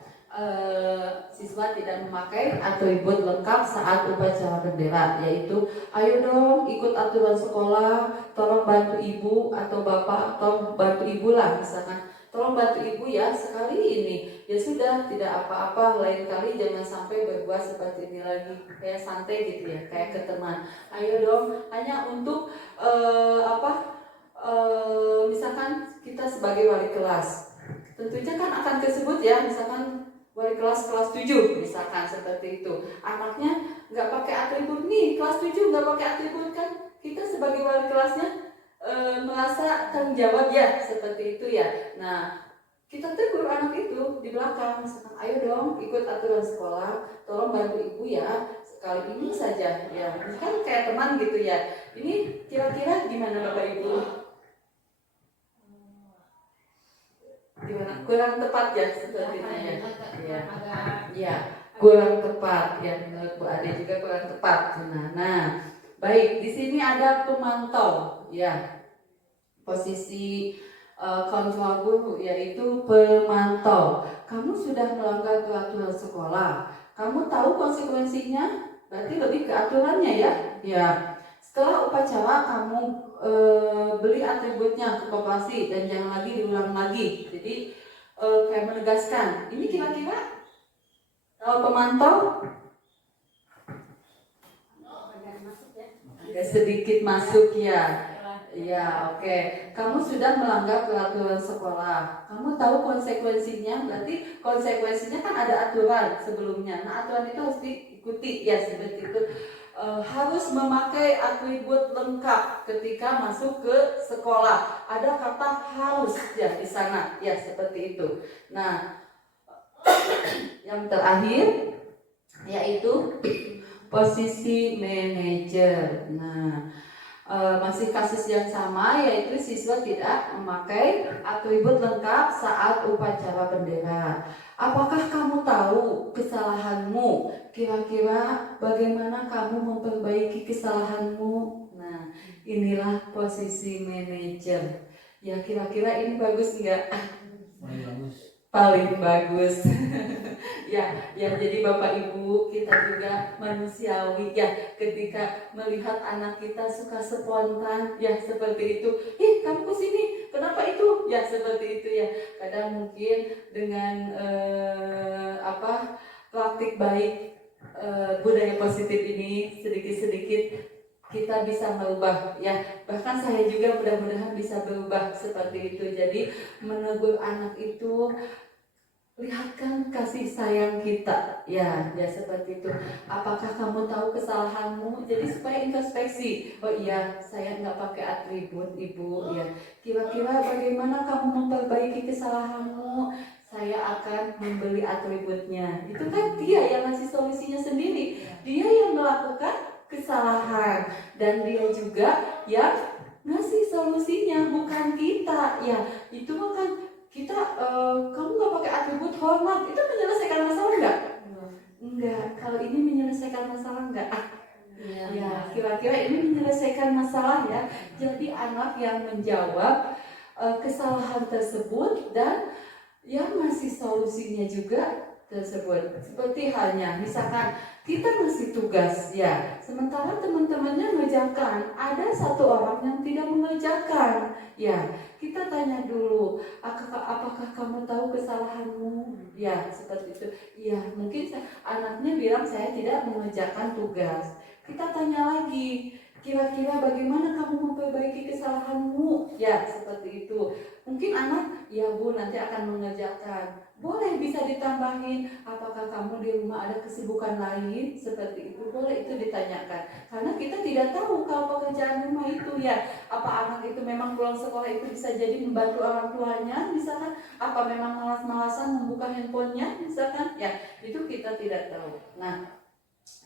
Siswa tidak memakai atribut lengkap saat upacara bendera, yaitu ayo dong ikut aturan sekolah, tolong bantu ibu atau bapak, atau bantu ibu lah misalkan, tolong bantu ibu ya sekali ini. Ya sudah, tidak apa-apa, lain kali jangan sampai berbuat seperti ini lagi, kayak santai gitu ya, kayak ke teman. Ayo dong, hanya untuk misalkan kita sebagai wali kelas, tentunya kan akan tersebut ya, misalkan wali kelas 7 misalkan seperti itu, anaknya nggak pakai atribut nih, kelas 7 nggak pakai atribut, kan kita sebagai wali kelasnya merasa tanggung jawab ya, seperti itu ya. Nah, kita tegur anak itu di belakang, misalkan ayo dong ikut aturan sekolah, tolong bantu ibu ya, sekali ini saja ya, ini kan kayak teman gitu ya. Ini kira-kira gimana Bapak Ibu? Gimana? Kurang tepat ya sepertinya ya. Ya, kurang tepat ya, menurut Bu Ade juga kurang tepat. Nah, baik, di sini ada pemantau ya, posisi kontrol guru yaitu pemantau. Kamu sudah melanggar peraturan sekolah, kamu tahu konsekuensinya, berarti lebih ke aturannya ya. Ya, setelah upacara kamu beli atributnya ke koperasi dan jangan lagi diulang lagi. Jadi kayak menegaskan. Ini kira-kira pemantau agak sedikit masuk ya. Ya, oke. Kamu sudah melanggar peraturan sekolah. Kamu tahu konsekuensinya, berarti konsekuensinya kan ada aturan sebelumnya. Nah, aturan itu harus diikuti ya, seperti itu. Harus memakai atribut lengkap ketika masuk ke sekolah. Ada kata harus ya di sana, ya seperti itu. Nah, yang terakhir yaitu posisi manajer. Nah, masih kasus yang sama, yaitu siswa tidak memakai atribut lengkap saat upacara bendera. Apakah kamu tahu kesalahanmu? Kira-kira bagaimana kamu memperbaiki kesalahanmu? Nah, inilah posisi manajer. Ya, kira-kira ini bagus enggak? Paling bagus. Ya, jadi Bapak Ibu, kita juga manusiawi ya, ketika melihat anak kita suka spontan ya seperti itu. Kamu kesini, kenapa itu? Ya seperti itu ya. Kadang mungkin dengan praktik baik, budaya positif ini sedikit-sedikit kita bisa merubah ya. Bahkan saya juga mudah-mudahan bisa berubah seperti itu. Jadi menegur anak itu, lihatkan kasih sayang kita ya seperti itu. Apakah kamu tahu kesalahanmu? Jadi supaya introspeksi. Oh iya, saya nggak pakai atribut ibu ya. Kira-kira bagaimana kamu memperbaiki kesalahanmu? Saya akan membeli atributnya. Itu kan dia yang ngasih solusinya sendiri. Dia yang melakukan kesalahan dan dia juga yang ngasih solusinya, bukan kita ya. Itu kan kita kamu nggak pakai atribut hormat, itu menyelesaikan masalah nggak? Enggak. Kalau ini menyelesaikan masalah nggak? Ya, kira-kira ini menyelesaikan masalah ya. Jadi anak yang menjawab kesalahan tersebut dan yang ngasih solusinya juga tersebut. Seperti halnya misalkan kita ngasih tugas ya, sementara teman-temannya mengerjakan, ada satu orang yang tidak mengerjakan ya, kita tanya dulu, apakah kamu tahu kesalahanmu? Ya seperti itu. Ya mungkin anaknya bilang saya tidak mengerjakan tugas. Kita tanya lagi, kira-kira bagaimana kamu memperbaiki kesalahanmu? Ya seperti itu. Mungkin anak, ya Bu nanti akan mengerjakan. Boleh bisa ditambahin, apakah kamu di rumah ada kesibukan lain? Seperti itu, boleh itu ditanyakan. Karena kita tidak tahu kalau pekerjaan rumah itu ya, apa anak itu memang pulang sekolah itu bisa jadi membantu orang tuanya, misalkan, apa memang malas-malasan membuka handphonenya, misalkan, ya itu kita tidak tahu. Nah,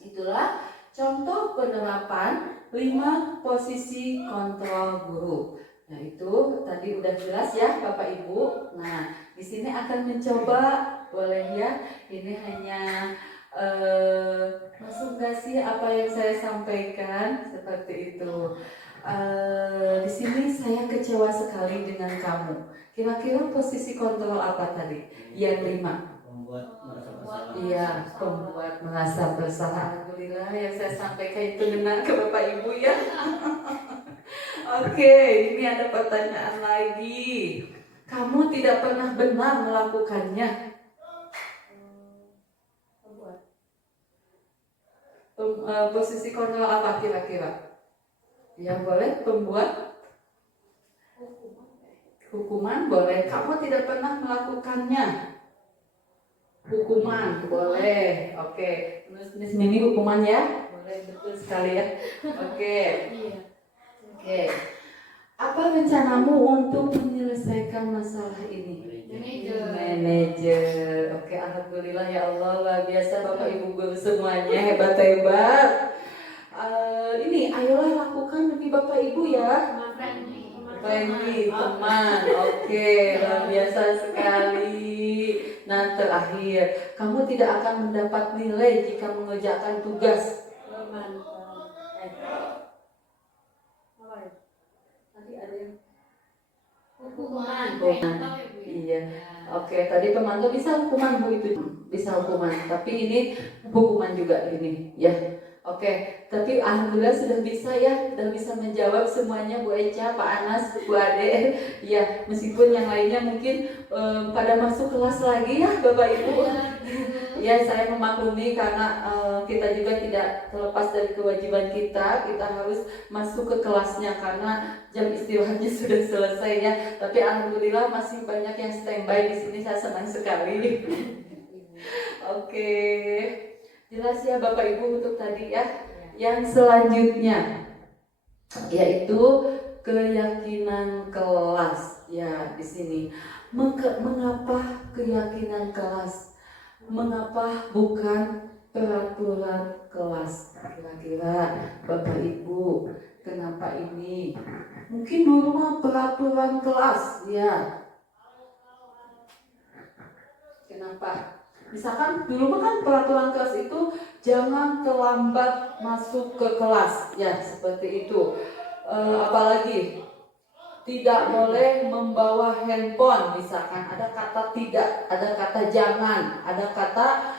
itulah contoh penerapan 5 posisi kontrol guru. Nah itu tadi udah jelas ya Bapak Ibu. Nah di sini akan mencoba, boleh ya. Ini hanya masuk nggak sih apa yang saya sampaikan seperti itu. Di sini saya kecewa sekali dengan kamu. Kira-kira posisi kontrol apa tadi? Yang 5. Iya, pembuat merasa bersalah. Alhamdulillah yang saya sampaikan itu benar ke Bapak Ibu ya. Oke, ini ada pertanyaan lagi. Kamu tidak pernah benar melakukannya. Posisi kontrol apa kira-kira? Ya boleh, pembuat Hukuman boleh. Kamu tidak pernah melakukannya. Hukuman boleh. Oke. Miss Mimi hukuman ya? Boleh, betul sekali ya. Oke. Iya. Oke. Apa rencanamu untuk menyelesaikan masalah ini? Manajer. Oke, alhamdulillah ya Allah, luar biasa Bapak Ibu guru semuanya, hebat-hebat. Ini ayolah lakukan demi Bapak Ibu ya. Friendly, teman. Oke, luar biasa sekali. Nah, terakhir, kamu tidak akan mendapat nilai jika mengerjakan tugas. Tadi ada yang Hukuman. Iya. Oke, tadi pemantau bisa hukuman Bu, itu bisa hukuman. Tapi ini hukuman juga ini, ya. Oke, tapi alhamdulillah sudah bisa ya, sudah bisa menjawab semuanya Bu Eca, Pak Anas, Bu Ade. Ya, meskipun yang lainnya mungkin pada masuk kelas lagi ya Bapak Ibu. Ya, saya memaklumi karena kita juga tidak terlepas dari kewajiban kita harus masuk ke kelasnya karena jam istirahatnya sudah selesai ya. Tapi alhamdulillah masih banyak yang standby di sini, saya senang sekali. Oke. Jelas ya Bapak Ibu untuk tadi ya. Yang selanjutnya yaitu keyakinan kelas. Ya, di sini. Mengapa keyakinan kelas? Mengapa bukan peraturan kelas? Kira-kira Bapak Ibu, kenapa ini? Mungkin dulu mah peraturan kelas, ya. Kenapa? Misalkan dulu mah kan peraturan kelas itu jangan terlambat masuk ke kelas, ya seperti itu. Apalagi tidak boleh membawa handphone, misalkan ada kata tidak, ada kata jangan, ada kata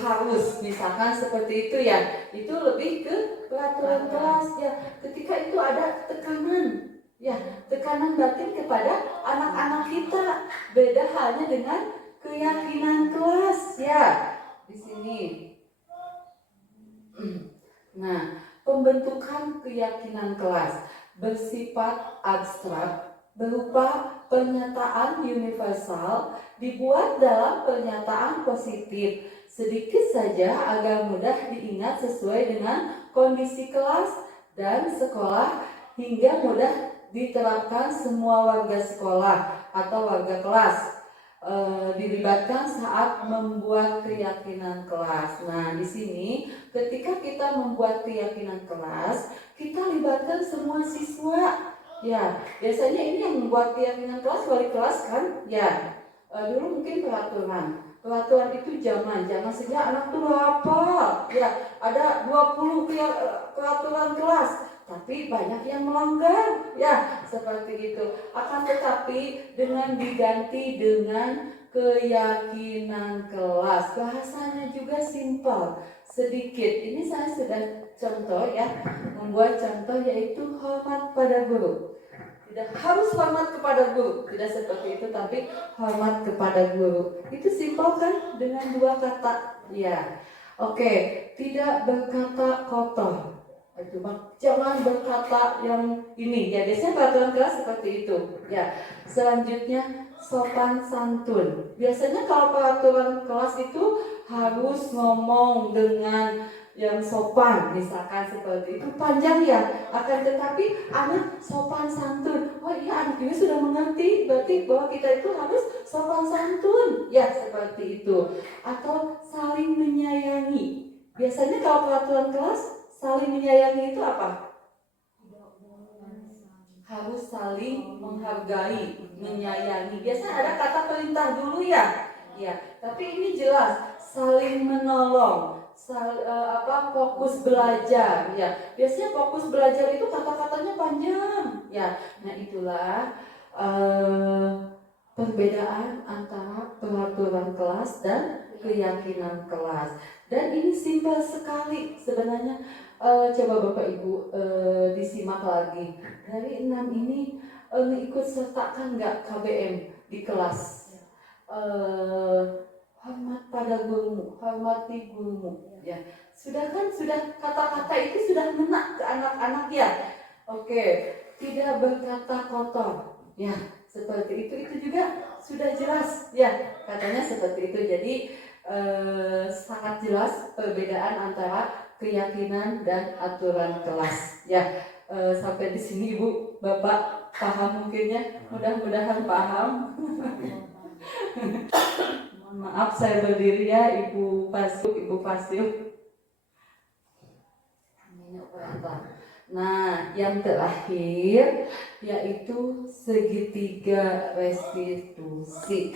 harus, misalkan seperti itu ya. Itu lebih ke peraturan kelas ya. Ketika itu ada tekanan, ya tekanan batin kepada anak-anak kita. Beda halnya dengan keyakinan kelas ya di sini. Nah, pembentukan keyakinan kelas bersifat abstrak berupa pernyataan universal dibuat dalam pernyataan positif sedikit saja agar mudah diingat sesuai dengan kondisi kelas dan sekolah hingga mudah diterapkan semua warga sekolah atau warga kelas. Dilibatkan saat membuat keyakinan kelas. Nah, di sini ketika kita membuat keyakinan kelas, kita libatkan semua siswa. Ya, biasanya ini yang membuat keyakinan kelas wali kelas kan? Ya, dulu mungkin peraturan itu jangan sehingga anak tuh hafal. Ya, ada 20 peraturan kelas. Tapi banyak yang melanggar, ya seperti itu. Akan tetapi dengan diganti dengan keyakinan kelas, bahasanya juga simpel, sedikit. Ini saya sudah contoh ya, membuat contoh yaitu hormat pada guru. Tidak harus hormat kepada guru, tidak seperti itu, tapi hormat kepada guru. Itu simpel kan dengan 2 kata, ya. Oke, tidak berkata kotor. Itu jangan berkata yang ini ya, biasanya peraturan kelas seperti itu ya. Selanjutnya sopan santun. Biasanya kalau peraturan kelas itu harus ngomong dengan yang sopan, misalkan seperti itu, panjang ya. Akan tetapi anak sopan santun, oh iya anak ini sudah mengerti berarti bahwa kita itu harus sopan santun ya, seperti itu. Atau saling menyayangi. Biasanya kalau peraturan kelas saling menyayangi itu apa? Harus saling menghargai, menyayangi. Biasanya ada kata perintah dulu ya. Ya, tapi ini jelas saling menolong, fokus belajar ya. Biasanya fokus belajar itu kata-katanya panjang ya. Nah, itulah perbedaan antara peraturan kelas dan keyakinan kelas. Dan ini simpel sekali sebenarnya. Coba Bapak Ibu disimak lagi. Dari 6 ini ikut sertakan nggak KBM di kelas? Hormat pada gurumu, hormati gurumu. Ya, sudah kata-kata itu sudah mengena ke anak-anak ya. Oke, tidak berkata kotor. Ya, seperti itu juga sudah jelas ya, katanya seperti itu. Jadi sangat jelas perbedaan antara keyakinan dan aturan kelas ya. Sampai di sini Ibu Bapak paham mungkinnya, mudah-mudahan paham. Mohon maaf saya berdiri ya Ibu Fasil. Nah, yang terakhir yaitu segitiga restitusi.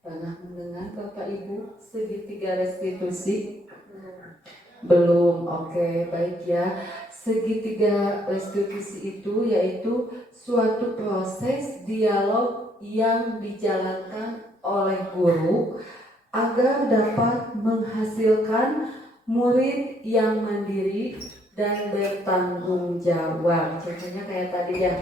Pernah mendengar Bapak Ibu segitiga restitusi? Belum. Oke, baik ya. Segitiga restitusi itu yaitu suatu proses dialog yang dijalankan oleh guru agar dapat menghasilkan murid yang mandiri dan bertanggung jawab. Contohnya kayak tadi ya,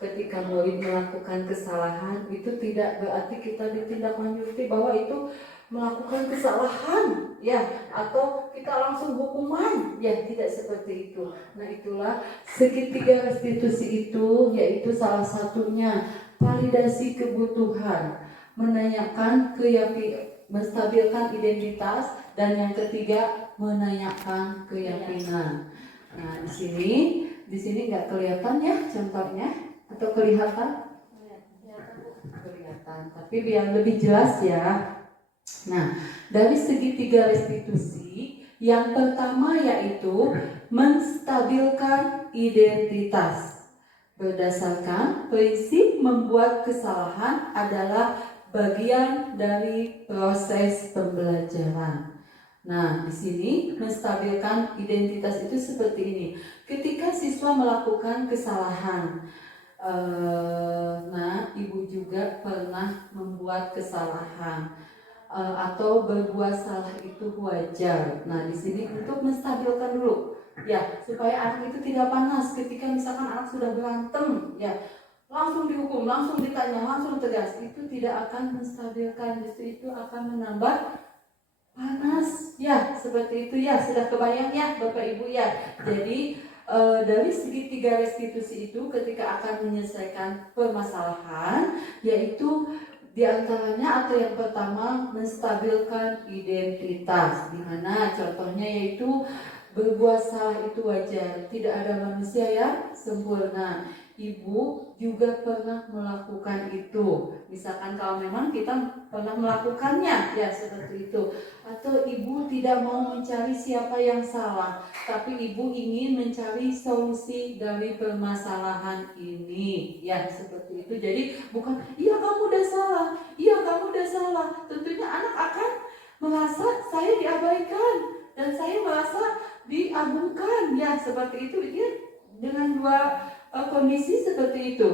ketika murid melakukan kesalahan itu tidak berarti kita ditindaklanjuti bahwa itu melakukan kesalahan ya, atau kita langsung hukuman ya, tidak seperti itu. Nah, itulah segitiga restitusi itu, yaitu salah satunya validasi kebutuhan, menanyakan keyakinan, menstabilkan identitas, dan yang ketiga menanyakan keyakinan. Nah, di sini nggak kelihatan ya contohnya, atau kelihatan? Kelihatan, tapi biar lebih jelas ya. Nah, dari segitiga restitusi, yang pertama yaitu menstabilkan identitas. Berdasarkan prinsip membuat kesalahan adalah bagian dari proses pembelajaran. Nah, di sini menstabilkan identitas itu seperti ini. Ketika siswa melakukan kesalahan, nah, ibu juga pernah membuat kesalahan. Atau berbuat salah itu wajar. Nah, di sini untuk menstabilkan dulu ya, supaya anak itu tidak panas ketika misalkan anak sudah berantem ya, langsung dihukum, langsung ditanya, langsung tegas, itu tidak akan menstabilkan, justru itu akan menambah panas ya, seperti itu ya. Sudah kebayang ya Bapak Ibu ya. Jadi dari segitiga restitusi itu ketika akan menyelesaikan permasalahan, yaitu di antaranya atau yang pertama menstabilkan identitas, di mana contohnya yaitu berbuat salah itu wajar, tidak ada manusia yang sempurna. Ibu juga pernah melakukan itu. Misalkan kalau memang kita pernah melakukannya ya, seperti itu. Atau ibu tidak mau mencari siapa yang salah, tapi ibu ingin mencari solusi dari permasalahan ini ya, seperti itu. Jadi bukan iya kamu udah salah, iya kamu udah salah. Tentunya anak akan merasa saya diabaikan dan saya merasa diagungkan ya, seperti itu. Dia dengan dua kondisi seperti itu.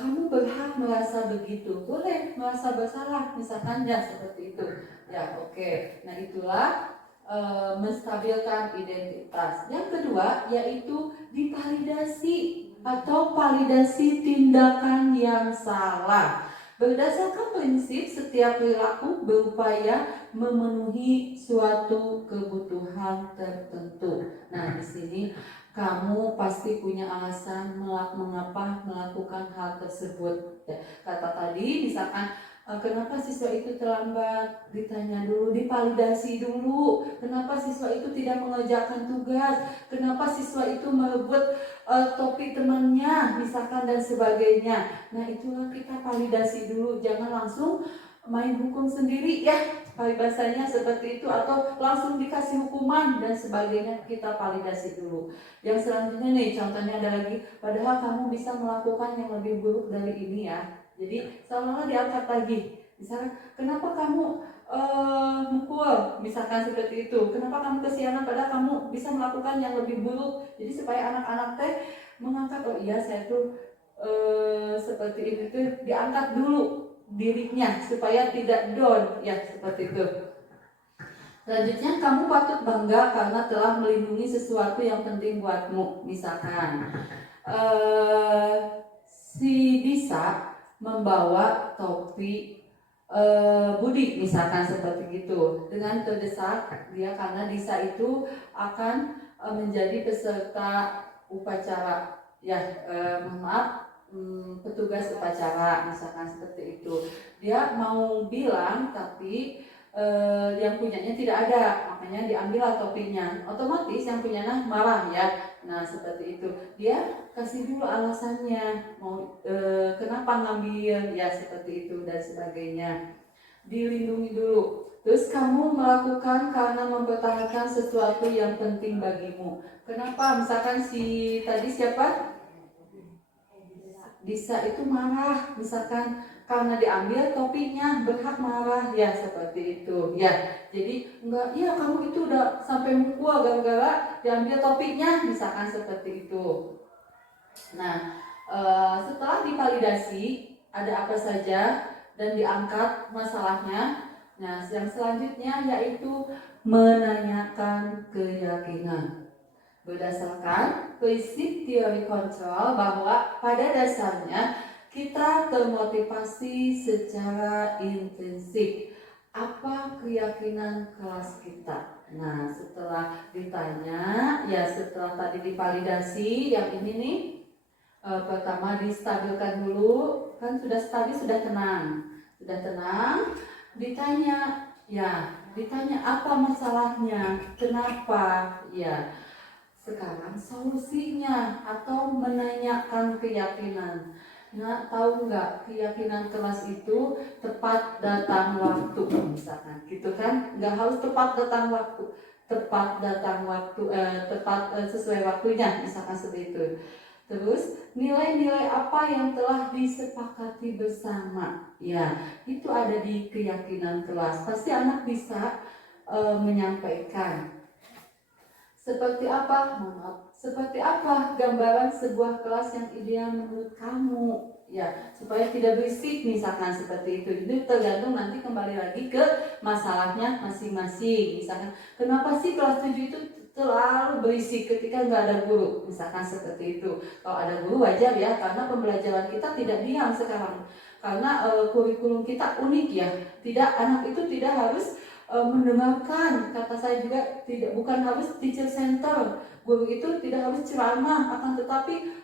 Kamu berhak merasa begitu, boleh merasa bersalah misalkan ya, seperti itu ya. Oke. Nah, itulah menstabilkan identitas. Yang kedua yaitu divalidasi atau validasi tindakan yang salah. Berdasarkan prinsip setiap perilaku berupaya memenuhi suatu kebutuhan tertentu. Nah, di sini kamu pasti punya alasan mengapa melakukan hal tersebut. Kata tadi misalkan kenapa siswa itu terlambat, ditanya dulu, divalidasi dulu. Kenapa siswa itu tidak mengerjakan tugas, kenapa siswa itu merebut topi temannya misalkan dan sebagainya. Nah, itulah kita validasi dulu, jangan langsung main hukum sendiri ya, bahasanya seperti itu, atau langsung dikasih hukuman dan sebagainya. Kita validasi dulu. Yang selanjutnya nih, contohnya ada lagi, padahal kamu bisa melakukan yang lebih buruk dari ini ya. Jadi seolah-olah diangkat lagi. Misalkan kenapa kamu mukul, misalkan seperti itu. Kenapa kamu kesiangan padahal kamu bisa melakukan yang lebih buruk. Jadi supaya anak-anak teh mengangkat, oh iya saya tuh seperti ini tuh, diangkat dulu dirinya supaya tidak down ya, seperti itu. Selanjutnya, kamu patut bangga karena telah melindungi sesuatu yang penting buatmu. Misalkan si Disa membawa topi Budi misalkan seperti itu. Dengan terdesak dia karena Disa itu akan menjadi peserta upacara ya, petugas upacara misalkan seperti itu. Dia mau bilang tapi yang punyanya tidak ada, makanya diambil topinya. Otomatis yang punyanya marah ya. Nah seperti itu. Dia kasih dulu alasannya mau kenapa ngambil ya seperti itu dan sebagainya. Dilindungi dulu. Terus kamu melakukan karena mempertahankan sesuatu yang penting bagimu. Kenapa? Misalkan si tadi siapa? Disa itu marah, misalkan karena diambil topinya, berhak marah ya seperti itu ya. Jadi enggak, ya kamu itu udah sampai mukul gara-gara diambil topinya, misalkan seperti itu. Nah setelah divalidasi ada apa saja dan diangkat masalahnya. Nah yang selanjutnya yaitu menanyakan keyakinan. Berdasarkan prinsip teori kontrol bahwa pada dasarnya kita termotivasi secara intrinsik. Apa keyakinan kelas kita? Nah setelah ditanya, ya setelah tadi divalidasi yang ini nih, pertama distabilkan dulu, kan sudah tenang, ditanya, ditanya apa masalahnya, kenapa, ya. Sekarang solusinya atau menanyakan keyakinan. Nah, tahu nggak keyakinan kelas itu tepat datang waktu misalkan, gitu kan? Nggak harus tepat datang waktu, tepat sesuai waktunya misalkan seperti itu. Terus nilai-nilai apa yang telah disepakati bersama, ya itu ada di keyakinan kelas. Pasti anak bisa menyampaikan. Seperti apa? Seperti apa gambaran sebuah kelas yang ideal menurut kamu? Ya, supaya tidak berisik misalkan seperti itu. Jadi tergantung nanti kembali lagi ke masalahnya masing-masing. Misalkan, kenapa sih kelas 7 itu terlalu berisik ketika nggak ada guru? Misalkan seperti itu. Kalau ada guru wajar ya, karena pembelajaran kita tidak diam sekarang. Karena kurikulum kita unik ya. Anak itu tidak harus mendengarkan, kata saya juga bukan harus teacher center, guru itu tidak harus ceramah, akan tetapi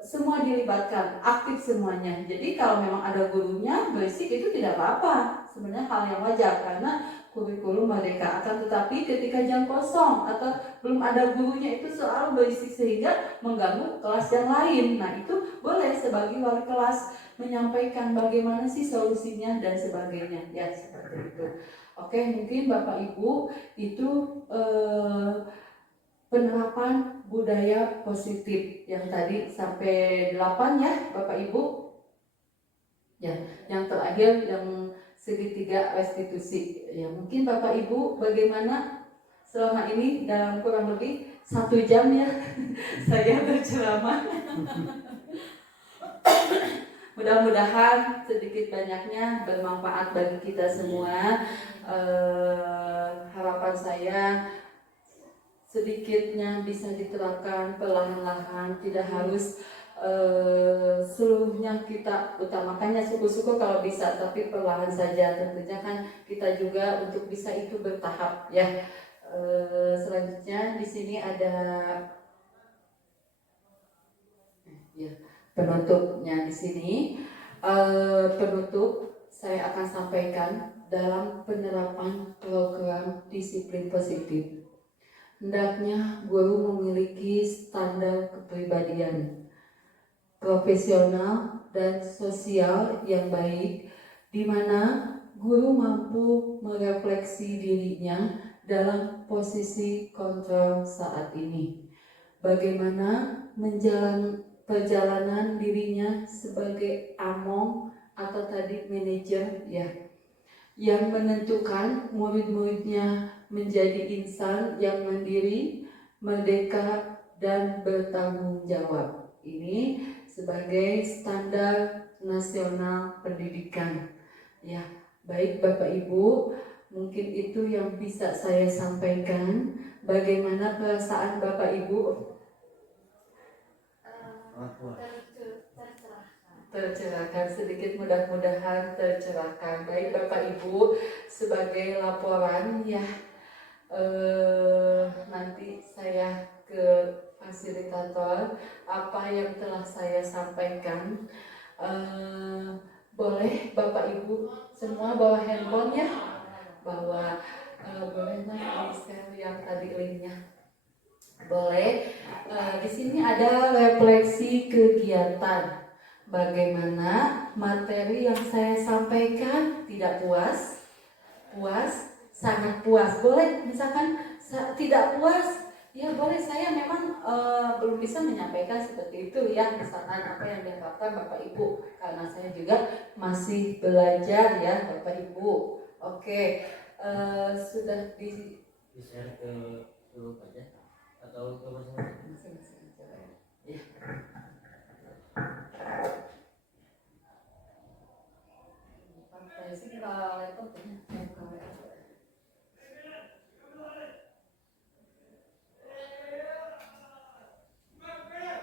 semua dilibatkan, aktif semuanya. Jadi kalau memang ada gurunya berisik itu tidak apa-apa, sebenarnya hal yang wajar karena kurikulum merdeka. Akan tetapi ketika jam kosong atau belum ada gurunya itu selalu berisik sehingga mengganggu kelas yang lain. Nah itu boleh sebagai wali kelas menyampaikan bagaimana sih solusinya dan sebagainya, ya seperti itu. Oke, mungkin Bapak Ibu itu penerapan budaya positif yang tadi sampai 8 ya Bapak Ibu. Ya, yang terakhir yang segitiga restitusi. Ya, mungkin Bapak Ibu bagaimana selama ini dalam kurang lebih 1 jam ya saya berceramah. Mudah-mudahan sedikit banyaknya bermanfaat bagi kita semua. Harapan saya sedikitnya bisa diterapkan perlahan-lahan, tidak harus seluruhnya kita utamakannya syukur-syukur kalau bisa, tapi perlahan saja. Tentunya kan kita juga untuk bisa itu bertahap ya. Selanjutnya di sini ada ya penutupnya di sini. Penutup saya akan sampaikan dalam penerapan program disiplin positif. Hendaknya guru memiliki standar kepribadian profesional dan sosial yang baik, di mana guru mampu merefleksi dirinya dalam posisi kontrol saat ini. Bagaimana perjalanan dirinya sebagai among atau tadi manajer ya, yang menentukan murid-muridnya menjadi insan yang mandiri, merdeka, dan bertanggung jawab. Ini sebagai standar nasional pendidikan. Ya, baik Bapak Ibu, mungkin itu yang bisa saya sampaikan. Bagaimana perasaan Bapak Ibu? Tercerahkan sedikit, mudah-mudahan tercerahkan. Baik Bapak Ibu, sebagai laporan ya, nanti saya ke fasilitator apa yang telah saya sampaikan. Boleh Bapak Ibu semua bawa handphone ya, boleh di share yang tadi linknya. Boleh. Di sini ada refleksi kegiatan. Bagaimana materi yang saya sampaikan, tidak puas, sangat puas. Boleh, misalkan tidak puas, ya boleh, saya memang belum bisa menyampaikan seperti itu ya, misalkan apa yang diharapkan Bapak Ibu, karena saya juga masih belajar ya Bapak Ibu. Oke, sudah di-share ke grup aja atau ke masing-masing? Ya. Saya sih ke laptop ya.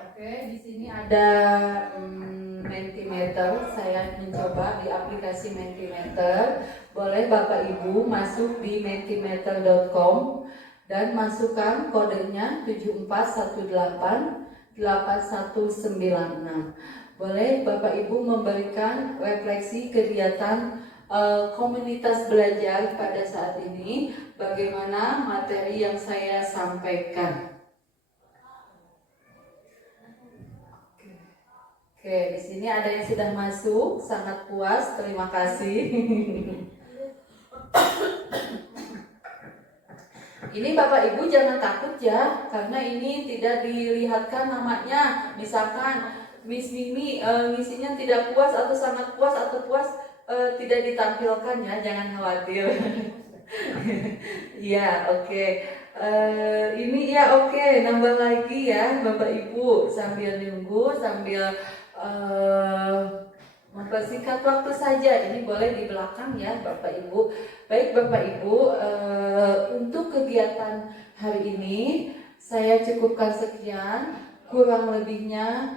Oke, di sini ada Mentimeter. Saya mencoba di aplikasi Mentimeter. Boleh Bapak Ibu masuk di mentimeter.com dan masukkan kodenya 74188196. Boleh Bapak Ibu memberikan refleksi kegiatan komunitas belajar pada saat ini, bagaimana materi yang saya sampaikan. Oke, di sini ada yang sudah masuk, sangat puas, terima kasih. Ini Bapak Ibu jangan takut ya, karena ini tidak dilihatkan namanya. Misalkan Miss Mimi ngisinya tidak puas atau sangat puas atau puas, tidak ditampilkan ya, jangan khawatir. Ya, oke. Ini ya oke, nambah lagi ya Bapak Ibu, sambil nunggu, sambil mempersingkat waktu saja. Ini boleh di belakang ya Bapak Ibu. Baik Bapak Ibu, untuk kegiatan hari ini saya cukupkan sekian, kurang lebihnya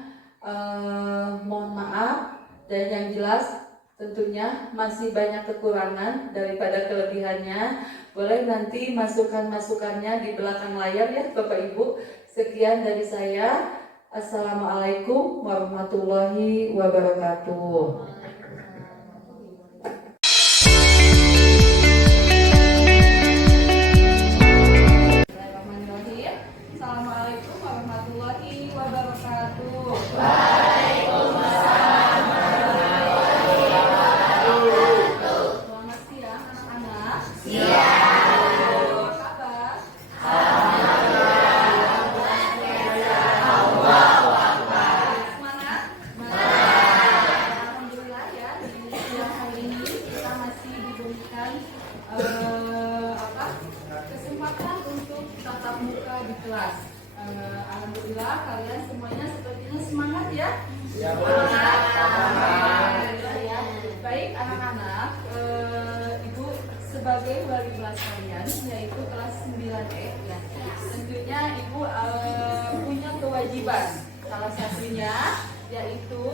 mohon maaf, dan yang jelas tentunya masih banyak kekurangan daripada kelebihannya. Boleh nanti masukan-masukannya di belakang layar ya Bapak Ibu. Sekian dari saya. Assalamualaikum warahmatullahi wabarakatuh. Bismillahirrahmanirrahim. Assalamualaikum warahmatullahi wabarakatuh. Waalaikumsalam warahmatullahi wabarakatuh. Selamat siang anak-anak. Siang. Kesempatan untuk tatap muka di kelas. Alhamdulillah kalian semuanya sepertinya semangat ya. Baik anak-anak, Ibu sebagai wali kelas kalian yaitu kelas 9E ya. Tentunya Ibu punya kewajiban. Salah satunya yaitu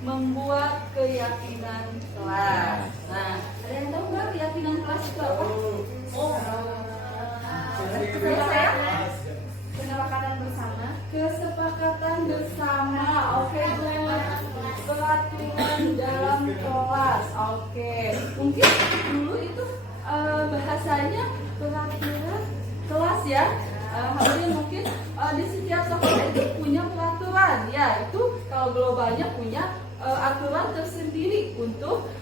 membuat keyakinan kelas. Nah, ada yang tahu nggak keyakinan kelas itu apa? Kesepakatan bersama. Oke, peraturan dalam kelas. Oke, mungkin dulu itu bahasanya peraturan kelas ya. Mungkin di setiap sekolah itu punya peraturan ya. Itu kalau globalnya punya aturan tersendiri untuk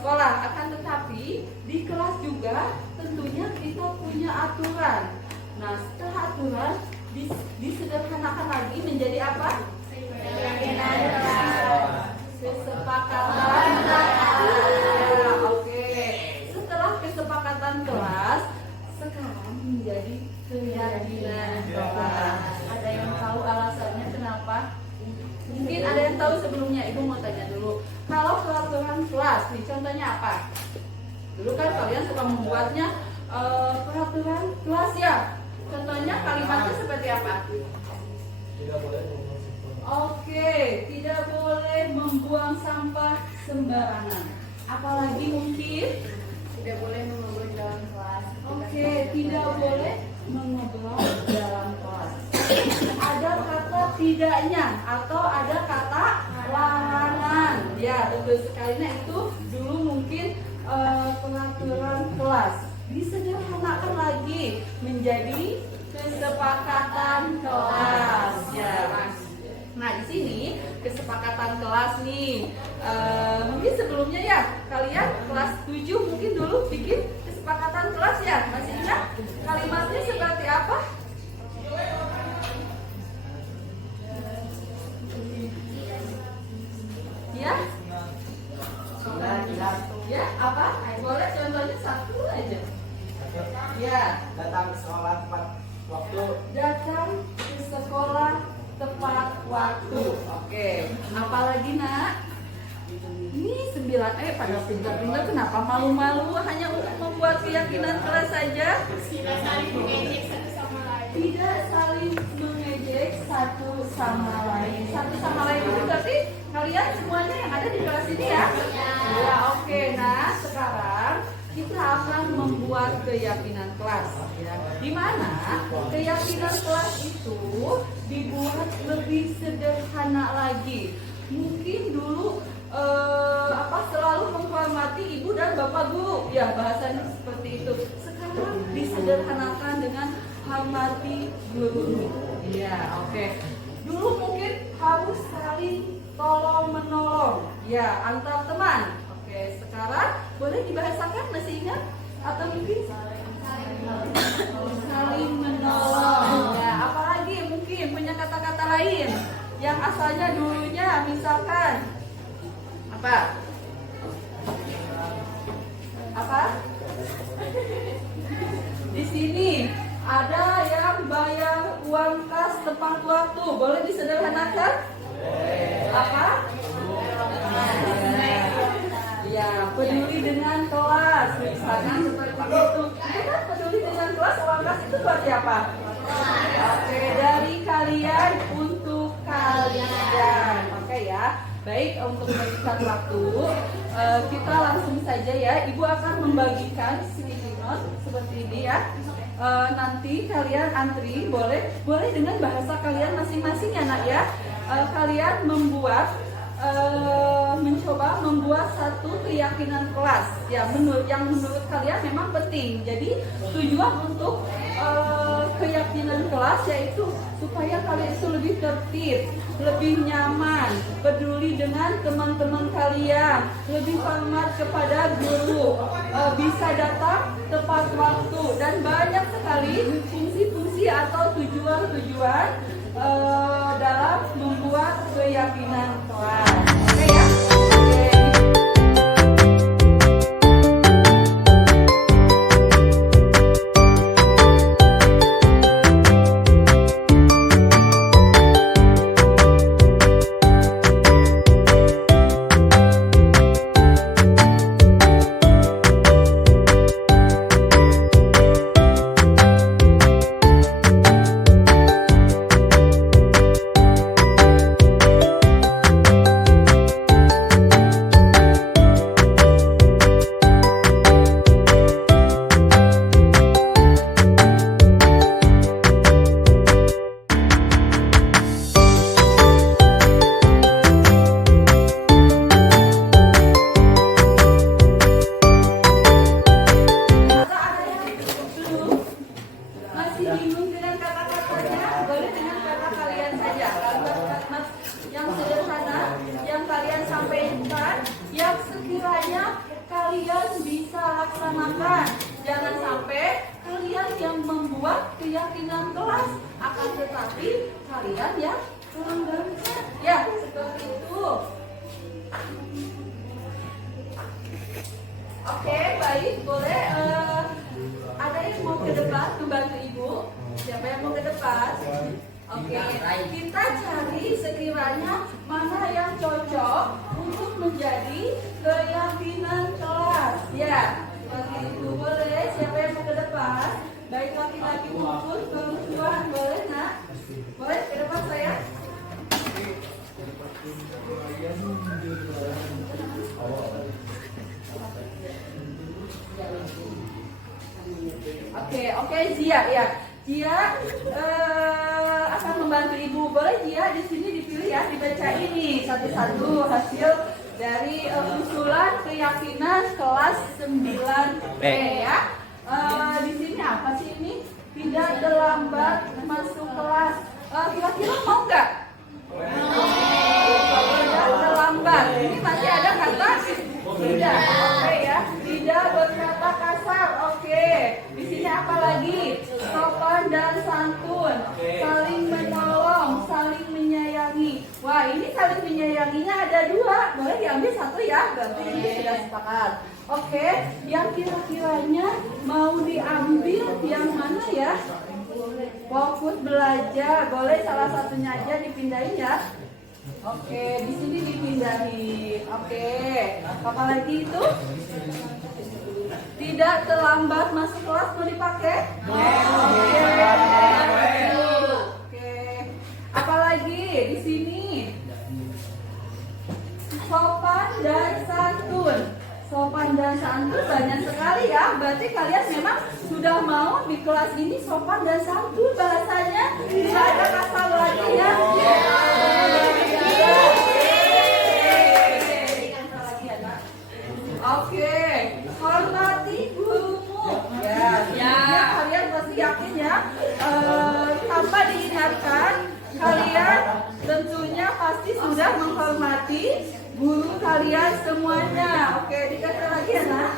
sekolah. Akan tetapi di kelas juga tentunya kita punya aturan. Nah, setelah aturan disederhanakan lagi menjadi apa? Kesepakatan kelas. Oke. Setelah kesepakatan kelas, sekarang menjadi keyakinan kelas. Ada yang tahu alasannya kenapa? Mungkin ada yang tahu sebelumnya. Ibu mau tanya dulu. Kalau peraturan kelas, nih contohnya apa? Dulu kan kalian suka membuatnya peraturan kelas ya. Contohnya kalimatnya seperti apa? Oke, tidak boleh membuang sampah sembarangan. Apalagi mungkin Tidak boleh mengobrol dalam kelas. oke, tidak boleh mengobrol dalam kelas. Ada kata tidaknya atau ada kata larangan. Ya, betul sekali. Nah, itu dulu mungkin pengaturan kelas. Disederhanakan lagi menjadi kesepakatan kelas. Ya. Nah, di sini kesepakatan kelas nih. Mungkin sebelumnya ya, kalian kelas 7 mungkin dulu bikin kesepakatan kelas ya. Masih ingat kalimatnya seperti apa? Ya? Ya, apa? Boleh contohnya satu aja. Ya. Datang ke sekolah tepat waktu. Datang ke sekolah tepat waktu. Oke. Apalagi nak? Ini 9 pada pintar-pintar, kenapa malu-malu hanya untuk membuat keyakinan kelas saja? Tidak saling mengejek satu sama lain. Tidak saling mengejek satu sama lain. Satu sama lain itu berarti kalian semuanya yang ada di kelas ini ya? Ya, oke. Nah, sekarang kita akan membuat keyakinan kelas ya. Di mana keyakinan kelas itu dibuat lebih sederhana lagi. Mungkin dulu selalu menghormati ibu dan bapak guru ya, bahasanya seperti itu. Sekarang disederhanakan dengan hormati guru. Ya, oke. Dulu mungkin harus saling tolong menolong ya antar teman. Oke, sekarang boleh dibahasakan, masih ingat atau mungkin saling menolong ya. Apalagi mungkin punya kata-kata lain yang asalnya dulunya misalkan apa? Di sini ada yang bayar uang kas tepat waktu. Boleh disederhanakan? Apa? Ya, peduli dengan kelas. Misalnya seperti itu. Kita peduli dengan kelas, uang kas itu buat siapa? Oke, dari kalian untuk kalian. Oke ya. Baik, untuk mengikat waktu, kita langsung saja ya. Ibu akan membagikan sticky note seperti ini ya. Nanti kalian antri, boleh dengan bahasa kalian masing-masing ya nak ya. Kalian mencoba membuat satu keyakinan kelas ya, yang menurut kalian memang penting. Jadi tujuan untuk keyakinan kelas yaitu supaya kalian itu lebih tertib, lebih nyaman, peduli dengan teman-teman kalian, lebih hormat kepada guru, bisa datang tepat waktu, dan banyak sekali fungsi-fungsi atau tujuan-tujuan dalam membuat keyakinan kelas. Oke ya? Keyakinan kelas, akan tetapi kalian ya melanggarnya ya, seperti itu. Oke, baik, boleh ada yang mau ke depan membantu ibu? Siapa yang mau ke depan? Oke, kita cari sekiranya mana yang cocok untuk menjadi keyakinan kelas ya. Seperti itu, boleh. Siapa yang mau ke depan? Baik laki-laki maupun perempuan, boleh nak? Boleh ke depan saya? Oke, Zia ya. Zia, akan membantu ibu. Boleh dia di sini dipilih ya, dibaca ini satu-satu hasil dari usulan keyakinan kelas 9B ya. Di sini apa sih ini? Tidak terlambat masuk kelas. Kira-kira mau nggak? Tidak terlambat. Ini masih ada kata tidak. Oke ya. Tidak berkata kasar. Oke. Di sini apa lagi? Sopan dan santun. Saling menolong, saling menyayangi. Wah, ini saling menyayanginya ada 2. Boleh diambil 1 ya. Berarti ini sudah sepakat. Oke, yang kira-kiranya mau diambil yang mana ya? Fokus belajar. Boleh salah satunya aja dipindahin ya. Oke, di sini dipindahin. Oke, apa lagi itu? Tidak terlambat masuk kelas, mau dipakai? Oke. Apa lagi di sini? Sopan dan santun. Sopan dan santun banyak sekali ya. Berarti kalian memang sudah mau di kelas ini sopan dan santun bahasanya. Tidak ada kasar lagi ya. Oke, hormati gurumu. Ya, kalian pasti yakin ya. Tanpa diingatkan, kalian tentunya pasti sudah menghormati guru kalian semuanya. Oke, dikasih lagi ya nak.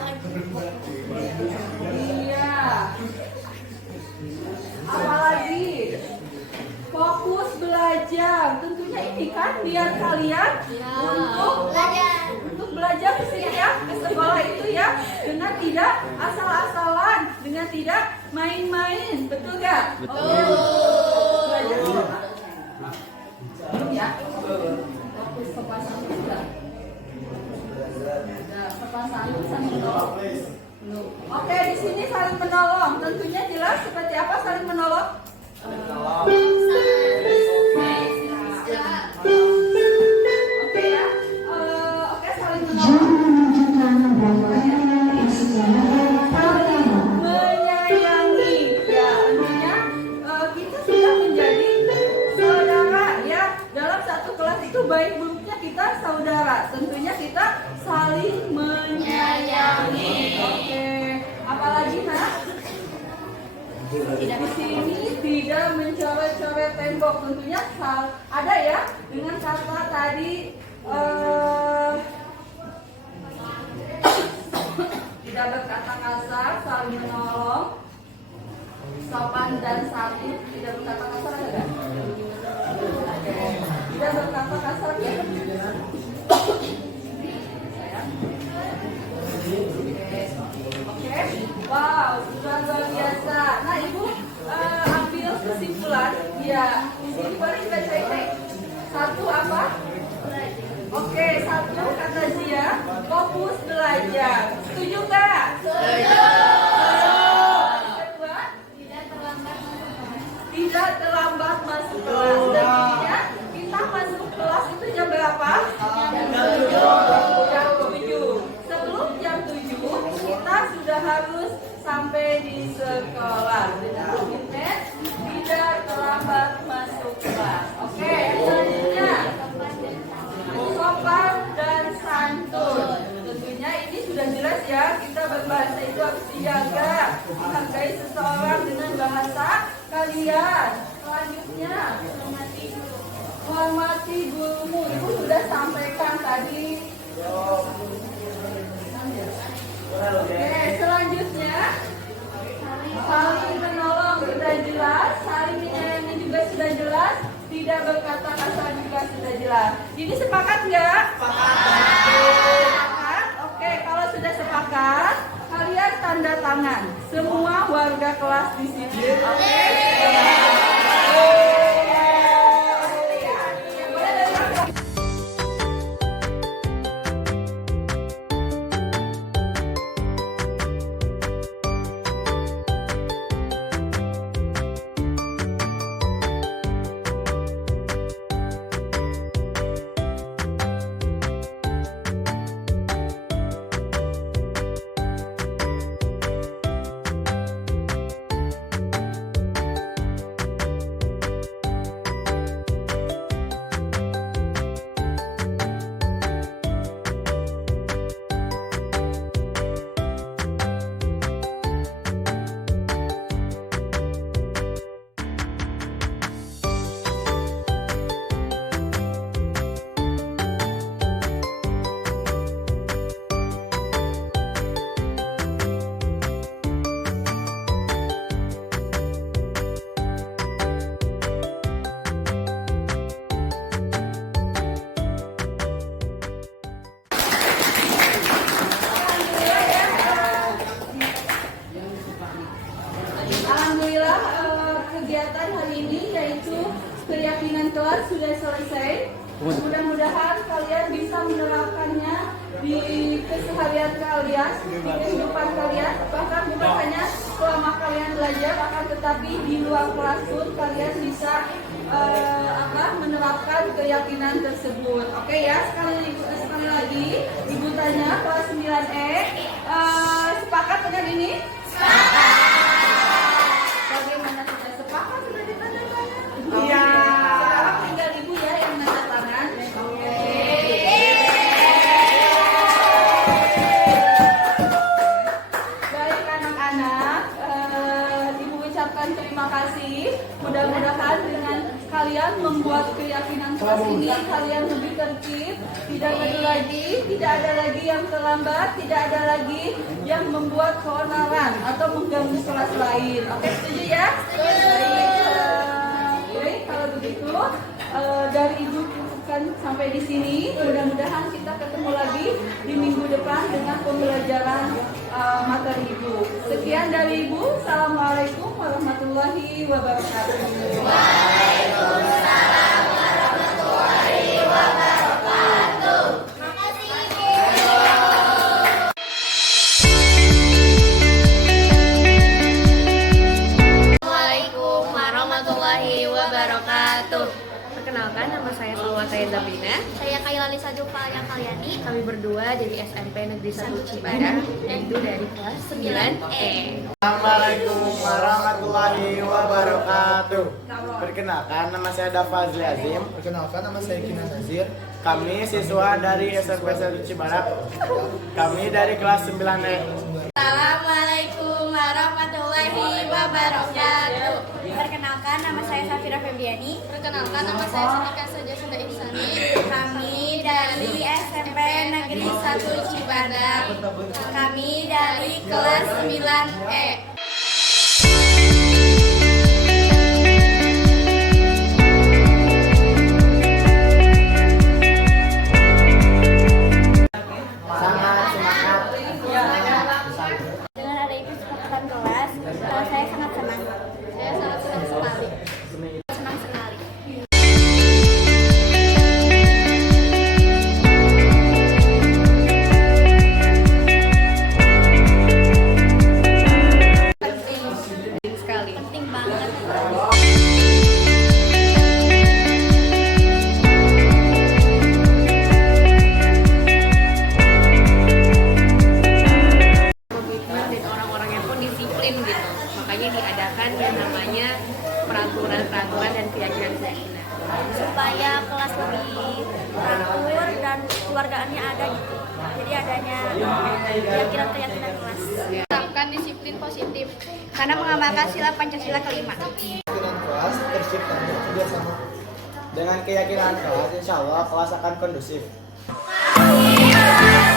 Iya. Apalagi fokus belajar. Tentunya ini kan biar kalian untuk belajar ke sini ya, ke sekolah itu ya, dengan tidak asal-asalan, dengan tidak main-main, betul gak? Betul. Belajar ya. Fokus sopan santun juga. Ada sopan santun sama menolong. Oke, di sini saling menolong. Tentunya jelas seperti apa saling menolong? Oke ya. Oke, saling menolong. Saling menyayangi. Ya, artinya kita sudah menjadi saudara ya. Dalam satu kelas itu baik buruknya kita saudara. Tentunya kita saling menyayangi. Oke. Apalagi nak? Di sini tidak mencoret-coret tembok. Tentunya ada ya dengan kata tadi tidak berkata kasar, saling menolong, sopan dan santun. Tidak berkata kasar ada nggak? Oke. Tidak berkata kasar ya. Oke. Wow, sudah luar biasa. Nah, Ibu ambil kesimpulan. Ya, di sini boleh dibaca ini. 1 apa? Oke, 1 kata Zia, fokus belajar. Setuju nggak? Setuju. Kedua, tidak terlambat masuk kelas. Tentunya kita masuk kelas itu jam berapa? Jam 7. Sebelum jam 7 kita sudah harus sampai di sekolah. Dengan komitmen tidak terlambat masuk kelas. Oke, selanjutnya sopan dan santun. Tentunya ini sudah jelas ya, kita berbahasa itu harus dijaga, menghargai seseorang dengan bahasa kalian. Selanjutnya hormati gurumu. Ibu sudah sampaikan tadi. Oke, selanjutnya saling menolong sudah jelas, saling menyayangi juga sudah jelas, tidak berkata kasar juga sudah jelas. Ini sepakat nggak? Sepakat. Oke, kalau sudah sepakat, kalian tanda tangan. Semua warga kelas di sini. Oke. Mudah-mudahan kalian bisa menerapkannya di keseharian kalian, di kehidupan kalian, bahkan bukan hanya selama kalian belajar, akan tetapi di luar kelas pun kalian bisa menerapkan keyakinan tersebut. Oke ya, sekali lagi Ibu tanya kelas 9E, sepakat dengan ini? Bagaimana sudah sepakat, sudah ditandatangan? Iya. Sekarang tinggal Ibu ya yang tanda tangan. Baik anak-anak, Ibu ucapkan terima kasih. Mudah-mudahan dengan kalian membuat keyakinan kelas ini, kalian lebih tertib, tidak ada lagi yang terlambat, tidak ada lagi yang membuat keonaran atau mengganggu kelas lain. Oke, setuju ya? Baik, kalau begitu dari Ibu cukupkan sampai di sini. Mudah-mudahan kita ketemu lagi di minggu depan dengan pembelajaran materi Ibu. Sekian dari Ibu. Assalamualaikum warahmatullahi wabarakatuh. Waalaikumsalam warahmatullahi wabarakatuh. Makasih Ibu. Assalamualaikum warahmatullahi wabarakatuh. Perkenalkan, nama saya Salwataya Zabrina. Saya Kailani Sajufaya Kalyani. Kami berdua dari SMP Negeri 1 Cibadak, yaitu dari kelas 9E. Assalamualaikum warahmatullahi wabarakatuh. Perkenalkan, nama saya Dafazli Azim. Perkenalkan, nama saya Kinan Nazir. Kami siswa dari SMP 1 Cibadak. Kami dari kelas 9E. Assalamualaikum warahmatullahi wabarakatuh. Perkenalkan, nama saya Safira Febriani. Perkenalkan, nama saya Sedika Saja Sunda Insani. Kami dari SMP Negeri 1 Cibadak. Kami dari kelas 9E. Sangat semangat. Dengan ada ikut kesepakatan kelas, saya sangat senang. Saya sangat senang sekali. Senang sekali. Penting sekali. Penting banget. Komitmen dan orang-orangnya pun disiplin gitu. Makanya diadakan yang namanya peraturan-peraturan dan keyakinan-keyakinan. Supaya kelas lebih teratur dan keluargaannya ada gitu. Jadi adanya keyakinan-keyakinan kelas. Terapkan disiplin positif karena mengamalkan sila Pancasila kelima. Keyakinan kelas tercipta kerjasama. Dengan keyakinan kelas, insya Allah kelas akan kondusif. Iya.